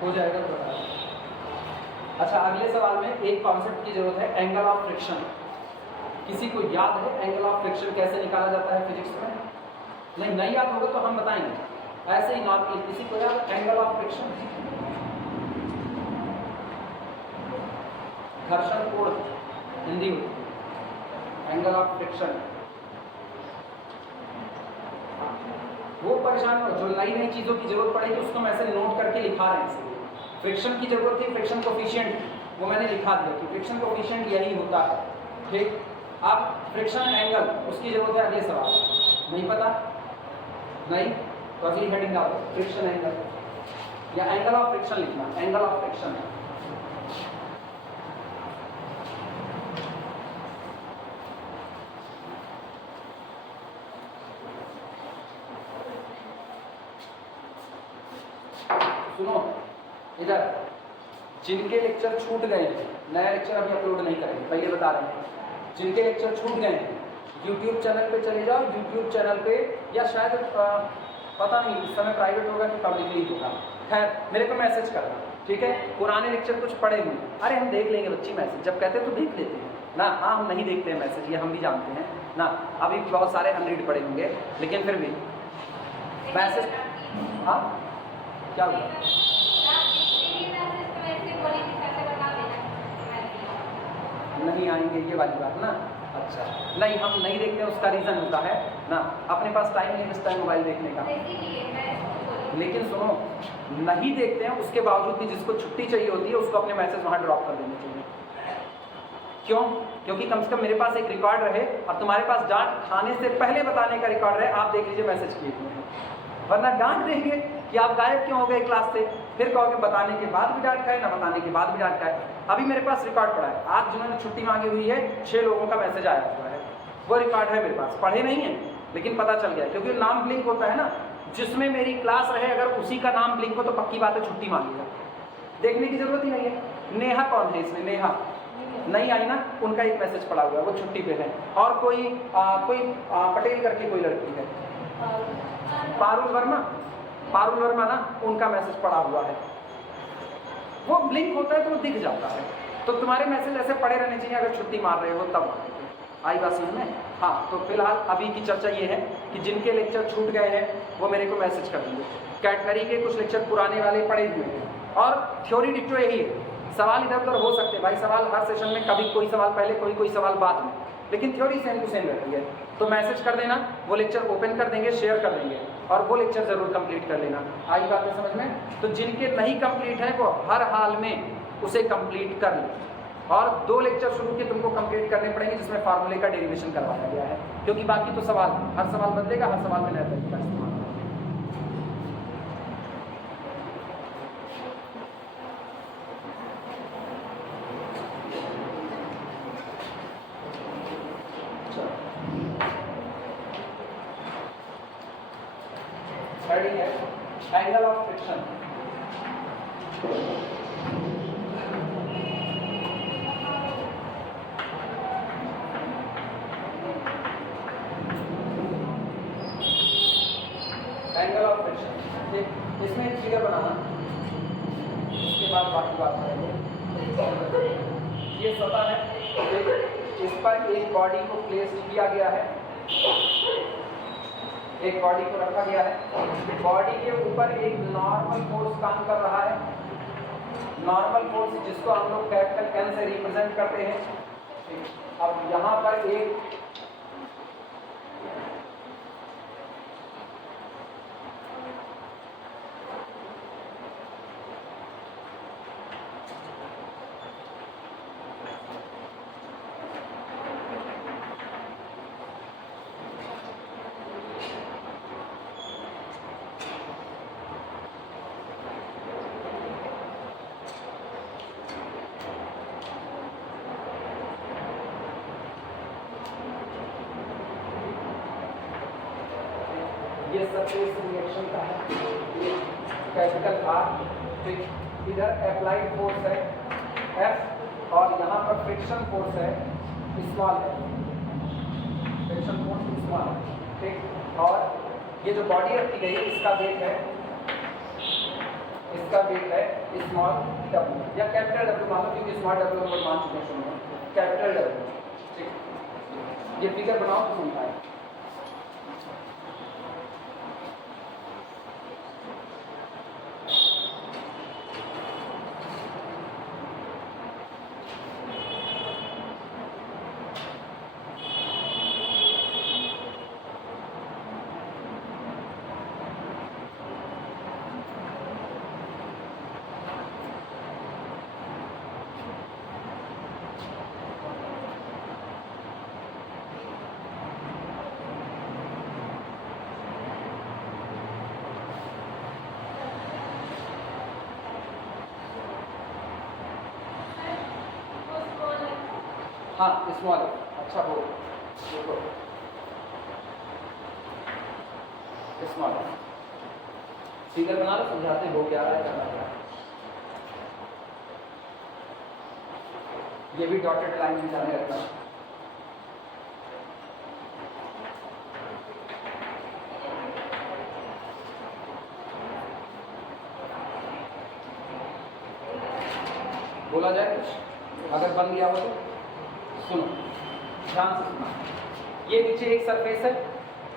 हो जाएगा तो बता। अच्छा, अगले सवाल में एक कॉन्सेप्ट की जरूरत है, एंगल ऑफ फ्रिक्शन। किसी को याद है एंगल ऑफ फ्रिक्शन कैसे निकाला जाता है फिजिक्स में? नहीं याद होगा तो हम बताएंगे, ऐसे ही नॉर्मली। किसी को याद एंगल ऑफ फ्रिक्शन? घर्षण कोण हिंदी में एंगल ऑफ फ्रिक्शन। वो परेशान हो जो नई चीज़ों की जरूरत पड़ेगी उसको मैं ऐसे नोट करके लिखा रहे हैं। फ्रिक्शन की जरूरत थी, फ्रिक्शन कोफिशिएंट वो मैंने लिखा दिया कि फ्रिक्शन कोफिशिएंट यही होता है, ठीक। अब फ्रिक्शन एंगल उसकी जरूरत है। अगले सवाल नहीं पता? नहीं तो अगली हेडिंग डालो, फ्रिक्शन एंगल या एंगल ऑफ फ्रिक्शन लिखना, एंगल ऑफ फ्रिक्शन। सुनो इधर, जिनके लेक्चर छूट गए हैं, नया लेक्चर अभी अपलोड नहीं करेंगे, पहले बता रहे हैं, जिनके लेक्चर छूट गए हैं यूट्यूब चैनल पे चले जाओ, यूट्यूब चैनल पे, या शायद पता नहीं इस समय प्राइवेट होगा कि पब्लिकली होगा, खैर मेरे को मैसेज करना, ठीक है। पुराने लेक्चर कुछ पढ़े हुए, अरे हम देख लेंगे बच्ची मैसेज, जब कहते हैं तो देख लेते हैं ना। हाँ हम नहीं देखते हैं मैसेज, ये हम भी जानते हैं ना, अभी बहुत सारे अनरीड पड़े होंगे, लेकिन फिर भी मैसेज। हाँ क्या हुआ? नहीं आएंगे ये वाली बात ना, अच्छा नहीं हम नहीं देखते, उसका रीज़न होता है ना अपने पास टाइम नहीं बचता है मोबाइल देखने का। लेकिन सुनो, नहीं देखते हैं उसके बावजूद भी जिसको छुट्टी चाहिए होती है उसको अपने मैसेज वहाँ ड्रॉप कर देने चाहिए। क्यों? क्योंकि कम से कम मेरे पास एक रिकॉर्ड रहे और तुम्हारे पास डांट खाने से पहले बताने का रिकॉर्ड रहे, आप देख लीजिए मैसेज किए हुए हैं। वरना डांट देंगे कि आप गायब क्यों हो गए क्लास से, फिर कहोगे बताने के बाद भी डांट खाए ना बताने के बाद भी डांट खाए। अभी मेरे पास रिकॉर्ड पड़ा है, आज जिन्होंने छुट्टी मांगी हुई है 6 लोगों का मैसेज आया हुआ है, वो रिकॉर्ड है मेरे पास, पढ़े नहीं है लेकिन पता चल गया, क्योंकि नाम ब्लिंक होता है ना, जिसमें मेरी क्लास रहे अगर उसी का नाम ब्लिंक हो तो पक्की बात है छुट्टी मांगेगा, देखने की जरूरत ही नहीं है। नेहा कौन है इसमें? नेहा नहीं आई ना, उनका एक मैसेज पड़ा हुआ है, वो छुट्टी पे है। और कोई पटेल करके कोई लड़की है, पारुल वर्मा ना, उनका मैसेज पड़ा हुआ है, वो ब्लिंक होता है तो वो दिख जाता है। तो तुम्हारे मैसेज ऐसे पड़े रहने चाहिए अगर छुट्टी मार रहे हो तब। आई बात समझ में? हाँ तो फिलहाल अभी की चर्चा ये है कि जिनके लेक्चर छूट गए हैं वो मेरे को मैसेज कर देंगे। कैटनरी के कुछ लेक्चर पुराने वाले पड़े हुए हैं और थ्योरी डिक्टो यही है, सवाल इधर उधर हो सकते हैं भाई, सवाल हर सेशन में कभी कोई सवाल पहले कोई सवाल बाद में, लेकिन थ्योरी सेम टू सेम रहती है। तो मैसेज कर देना, वो लेक्चर ओपन कर देंगे, शेयर कर देंगे और वो लेक्चर जरूर कंप्लीट कर लेना। आई बात है समझ में? तो जिनके नहीं कंप्लीट है वो हर हाल में उसे कंप्लीट कर लें। और 2 लेक्चर शुरू के तुमको कंप्लीट करने पड़ेंगे जिसमें फार्मूले का डेरिवेशन करवाया गया है, क्योंकि बाकी तो सवाल हर सवाल बदलेगा, हर सवाल में नया तरीका इस्तेमाल। हेडिंग है angle of friction. Angle of friction, ठीक, इसमें एक फिगर बनाना, इसके बाद बाकी बात करेंगे। ये सतह है, इस पर एक बॉडी को प्लेस किया गया है, एक बॉडी को रखा गया है, बॉडी के ऊपर एक नॉर्मल फोर्स काम कर रहा है, नॉर्मल फोर्स जिसको हम लोग कैपिटल N से रिप्रेजेंट करते हैं। अब यहाँ पर एक ये सरफेस रिएक्शन का है, ये कैपिटल R, ठीक, इधर अप्लाइड फोर्स है F और यहाँ पर फ्रिक्शन फोर्स है स्मॉल है, फ्रिक्शन फोर्स स्मॉल है, ठीक। और ये जो बॉडी रखी गई है इसका वेट है, स्मॉल W या कैपिटल W मान लो, क्योंकि स्मॉल W हम लोग मान चुके हैं शुरू में, कैपिटल W, ठीक। ये फिगर बनाओ तो समझ आए। हाँ स्मॉल, अच्छा हो देखो स्मॉल फिगर बना लो, समझाते हो क्या है करना क्या। ये भी डॉटेड लाइन में जाने रखना। बोला जाए कुछ, अगर बन गया हो तो सुनो, ध्यान से सुना। ये नीचे एक सरफेस है,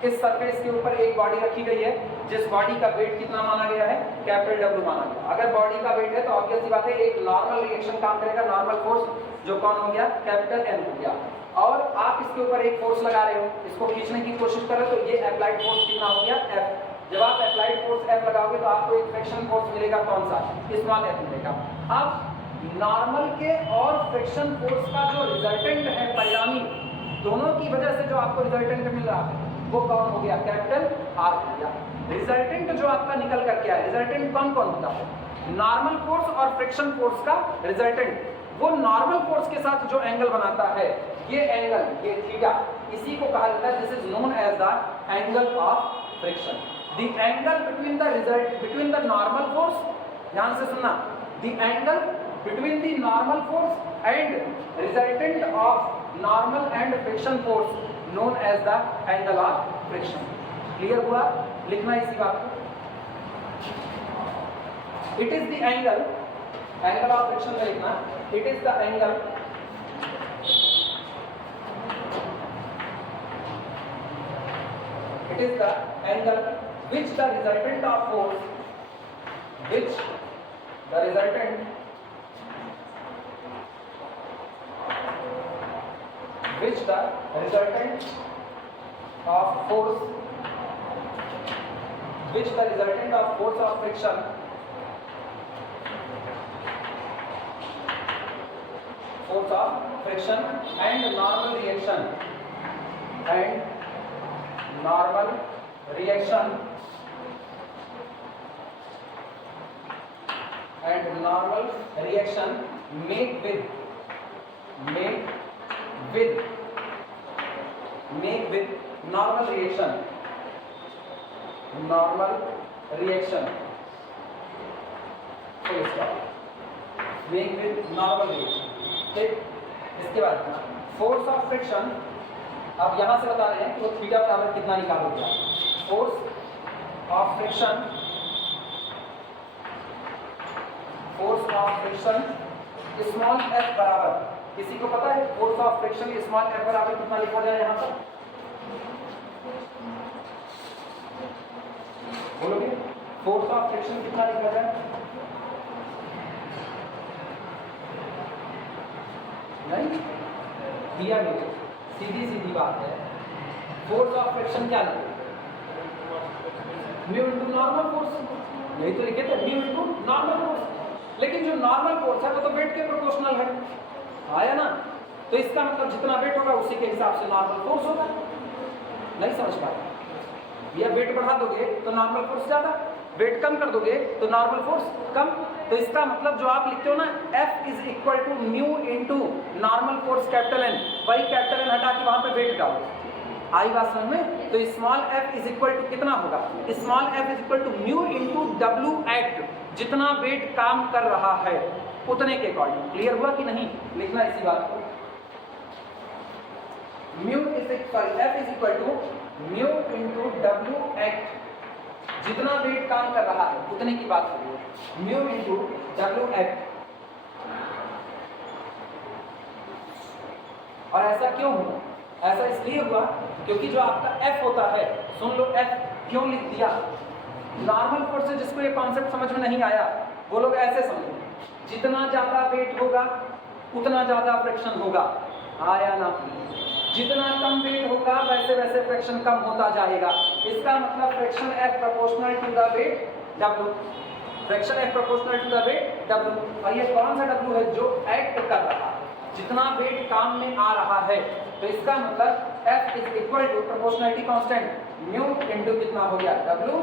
इस सरफेस के ऊपर एक बॉडी रखी गई है जिस बॉडी का वेट कितना माना गया है, कैपिटल W माना गया। अगर बॉडी का वेट है तो ऑब्वियस सी बात है एक नॉर्मल रिएक्शन काम करेगा, नॉर्मल फोर्स जो कौन हो गया, कैपिटल N हो गया। और आप इसके ऊपर एक फोर्स लगा रहे हो, इसको खींचने की कोशिश कर रहे हो, तो ये अप्लाइड फोर्स कितना हो गया, F। जब आप अप्लाइड फोर्स F लगाओगे तो आपको एक फ्रिक्शन फोर्स मिलेगा, कौन सा, स्मॉल f मिलेगा। अब नॉर्मल के और फ्रिक्शन फोर्स का जो रिजल्टेंट है, परिणामी, दोनों की वजह से जो आपको रिजल्टेंट मिल रहा है वो कौन हो गया, कैपिटल R हो गया। रिजल्टेंट जो आपका निकल करके आया, रिजल्टेंट कौन कौन होता है, नॉर्मल फोर्स और फ्रिक्शन फोर्स का रिजल्टेंट, वो नॉर्मल फोर्स के साथ जो एंगल बनाता है, ये एंगल, ये थीटा, इसी को कहा जाता है, this is known as the angle of friction. The angle between the normal force, ध्यान से सुनना, the angle between the normal force and resultant of normal and friction force known as the angle of friction। Clear हुआ, लिखना इसी बात को, it is the angle of friction में लिखना, it is the angle which the resultant of force, which the resultant of force of friction and normal reaction make with normal reaction full stop, make with normal reaction। ठीक, इसके बाद force of friction, अब यहां से बता रहे हैं कि वो थीटा बराबर कितना निकालोगे, force of friction small f बराबर, किसी को पता है force of friction small f बराबर कितना लिखा जाए, यहां पर बोलोगे, फोर्स ऑफ फ्रिक्शन कितना लिखा जाए, नहीं दिया नहीं, सीधी बात है, फोर्स ऑफ फ्रिक्शन क्या लिखे, म्यू इनटू नॉर्मल फोर्स, यही तो लिखे थे, म्यू इनटू नॉर्मल फोर्स। लेकिन जो नॉर्मल फोर्स है वो तो वेट के प्रोपोर्शनल है, आया ना, तो इसका मतलब जितना वेट होगा उसी के हिसाब से नॉर्मल फोर्स होगा। नहीं समझ पाए, या वेट बढ़ा दोगे तो नॉर्मल फोर्स ज्यादा, वेट कम कर दोगे तो नॉर्मल फोर्स कम। तो इसका मतलब जो आप लिखते हो ना, F is equal to mu into normal force capital N, वही कैपिटल N हटा के वहां पे वेट डालो, आई बात समझ में। तो small f is equal to कितना होगा, small f is equal to mu into W act, जितना वेट काम कर रहा है उतने के अकॉर्डिंग। क्लियर हुआ कि नहीं, लिखना इसी बात को, mu is equal, F is equal to mu into W act, जितना वेट काम कर रहा है उतने की बात हो रही है, म्यू इनटू W एक्ट। और ऐसा क्यों हुआ, ऐसा इसलिए हुआ क्योंकि जो आपका F होता है, सुन लो F क्यों लिख दिया, नॉर्मल फोर्स से जिसको ये कॉन्सेप्ट समझ में नहीं आया वो लोग ऐसे समझो, जितना ज्यादा वेट होगा उतना ज्यादा फ्रिक्शन होगा, आया ना, जितना कम वेट होगा वैसे वैसे फ्रिक्शन कम होता जाएगा। इसका मतलब friction F proportional to the weight W, friction F proportional to the weight W। और ये कौन सा W है, जो एक्ट कर रहा है, जितना वेट काम में आ रहा है। तो इसका मतलब F is equal to proportionality constant mu into कितना हो गया W,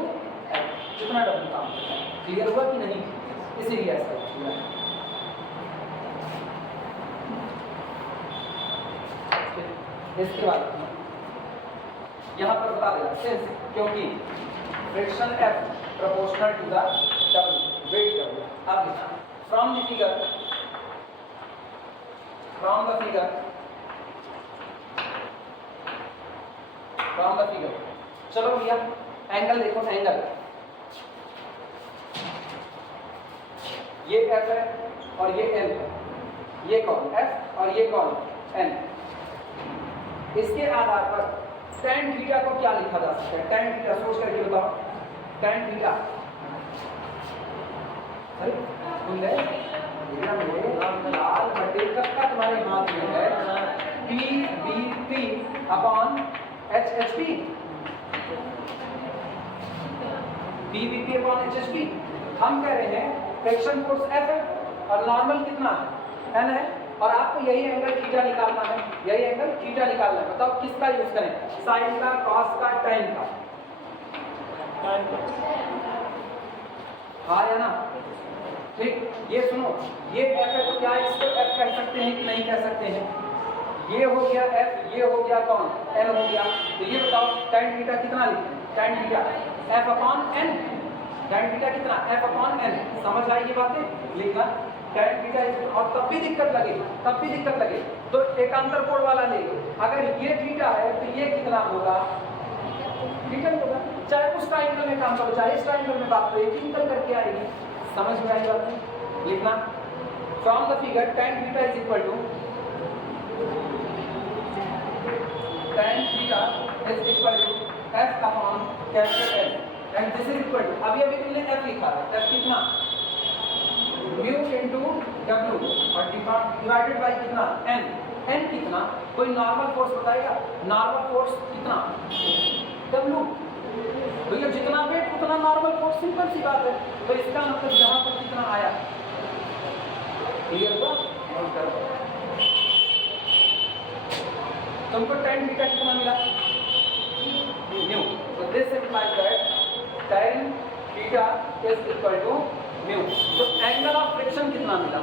जितना W काम। क्लियर हुआ कि नहीं, इसीलिए ऐसा किया। इसके बाद यहां पर बता देगा सिंस, क्योंकि friction F proportional to the W, weight W। अब फ्रॉम द फिगर चलो भैया एंगल देखो, एंगल ये F है और ये L है, ये कौन F और ये कौन N। इसके आधार पर tan थीटा को क्या लिखा जा सकता है? tan थीटा सोच करके बताओ। tan थीटा लाल बटे का तुम्हारे हाथ में है PVP upon HHP। PVP upon HHP। हम कह रहे हैं फ्रिक्शन फोर्स F है और नॉर्मल कितना है N है, और आपको यही एंगल थीटा निकालना है, यही एंगल थीटा निकालना है। बताओ किसका यूज करें, साइन का, कॉस का, tan का? हाँ या ना? ठीक, ये सुनो, ये F है तो क्या इसको F कह सकते हैं कि नहीं कह सकते हैं? ये हो गया F, ये हो गया कौन N हो गया। तो ये बताओ tan थीटा कितना लिखें? tan theta F upon N। tan theta कितना F अपॉन N। समझ आई ये बातें? लिखना tan थीटा। और तब भी दिक्कत लगे तो एकांतर कोण वाला ले। अगर ये थीटा है तो ये कितना होगा? थीटा होगा। चाहे उस ट्रायंगल में काम करो चाहे इस ट्रायंगल में बात करो, एक ही निकल करके आएगी। समझ में आई बात? लिखना from the figure tan theta is equal to F upon capital N and this is equal to, अभी तुमने F लिखा है, F कितना म्यू इनटू W और डिवाइडेड बाय कितना N कितना? कोई नॉर्मल फोर्स बताएगा? नॉर्मल फोर्स कितना W। भैया जितना वेट उतना नॉर्मल फोर्स, सिंपल सी बात है। तो इसका मतलब यहाँ पर कितना आया? क्लियर हुआ? तुमको tan थीटा कितना मिला? म्यू। तो this implies that tan theta is equal to mu. तो एंगल ऑफ फ्रिक्शन कितना मिला?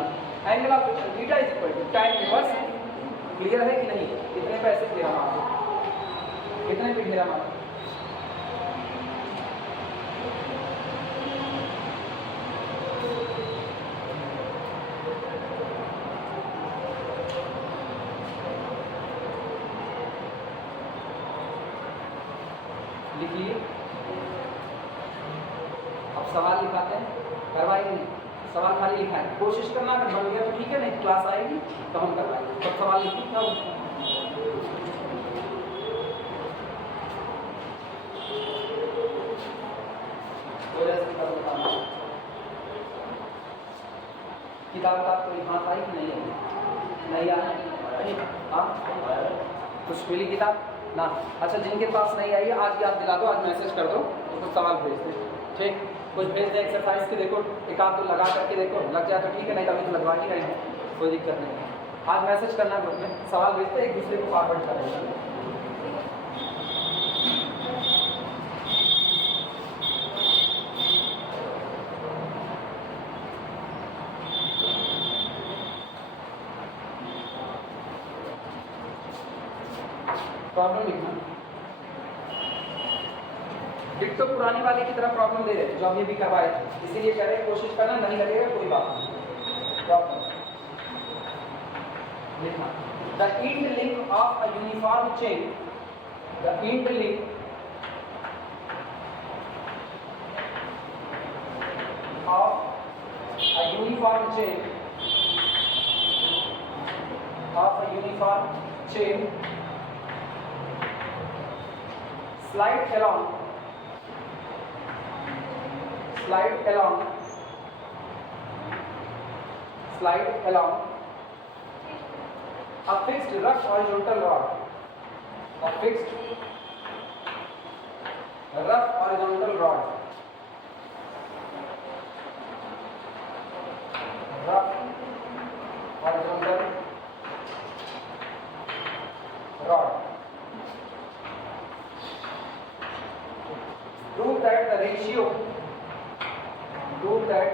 Angle of friction theta is equal to tan inverse. Clear है कि नहीं? कितने पैसे दे रहा हूं आपको? कितने पे दे रहा हूं? लिखिए। अब सवाल लिखाते हैं, करवाएंगे नहीं, सवाल खाली लिखा है। कोशिश करना, अगर बन गया तो ठीक है, नहीं क्लास आएगी तो हम करवाएंगे। तब सवाल लिखिए क्या किताब का कोई हाथ आई कि नहीं आई? हाँ कुछ मिली किताब ना? अच्छा, जिनके पास नहीं आई है आज याद दिला दो, आज मैसेज कर दो तो कुछ सवाल भेज दे। ठीक, कुछ भेज दे एक्सरसाइज के। देखो एक आध तो लगा करके देखो, लग जाए तो ठीक है, नहीं तो अभी तो लगवा ही रहे हैं, कोई दिक्कत नहीं है। आज मैसेज करना ग्रुप में, सवाल भेजते एक दूसरे को फॉरवर्ड करेंगे। प्रॉब्लम लिखना, डिट्टो पुरानी वाले की तरह प्रॉब्लम दे रहे जो हम ये भी करवाए, इसीलिए कह रहे कोशिश करना, नहीं लगेगा कोई बात नहीं। प्रॉब्लम लिखना, the end link of a uniform chain, the end link of a uniform chain, of a uniform chain slide along a fixed rough horizontal rod, a fixed rough horizontal rod, rough horizontal rod. Prove that the ratio, prove that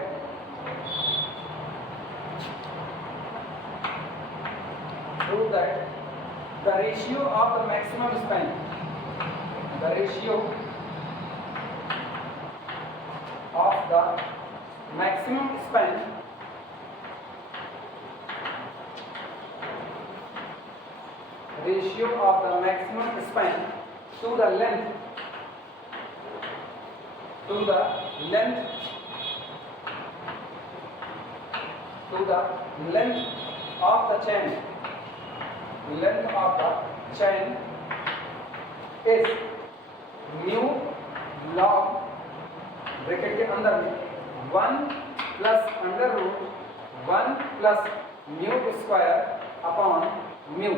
the ratio of the maximum span, the ratio of the maximum span ratio of the maximum span to the length of the chain, length of the chain is mu log bracket के अंदर में 1 plus under root 1 plus mu square upon mu,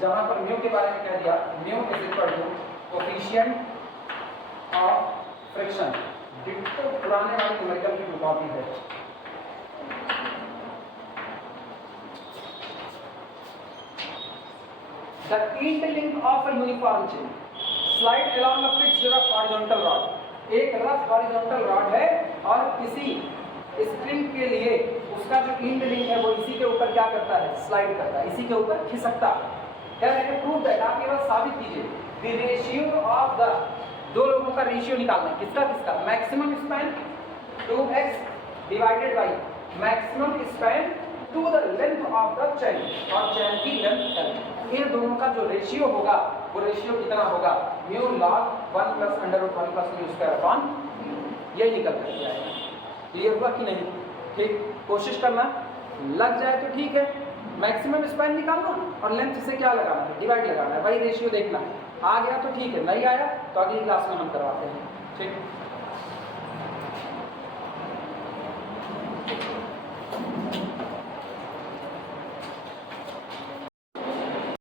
जहां पर mu के बारे में कह दिया mu is equal to coefficient of friction. Ditto पुराने वाले न्यूमेरिकल की कॉपी है। The end length of a uniform chain slide along a fixed rough horizontal rod, एक रफ हॉरिजॉन्टल रॉड है और किसी स्प्रिंग के लिए उसका जो इंड लिंक है वो इसी के ऊपर क्या करता है, स्लाइड करता है, इसी के ऊपर खिसकता है। क्या है प्रूव दैट, आप ये बात साबित कीजिए। द रेशियो ऑफ द, दो लोगों का रेशियो निकालना है, किसका किसका, maximum span 2x divided by maximum span to the length of the chain, और चेन की लेंथ L। इन दोनों का जो रेशियो होगा वो रेशियो कितना होगा, mu log 1 plus under root 1 plus mu square upon, यही निकल कर आएगा। क्लियर हुआ कि नहीं? ठीक, कोशिश करना, लग जाए तो ठीक है। मैक्सिमम स्पैन निकालना और लेंथ से क्या लगाना है, डिवाइड लगाना है, वही रेशियो देखना है। आ गया तो ठीक है, नहीं आया तो अगली क्लास में हम करवाते हैं। ठीक।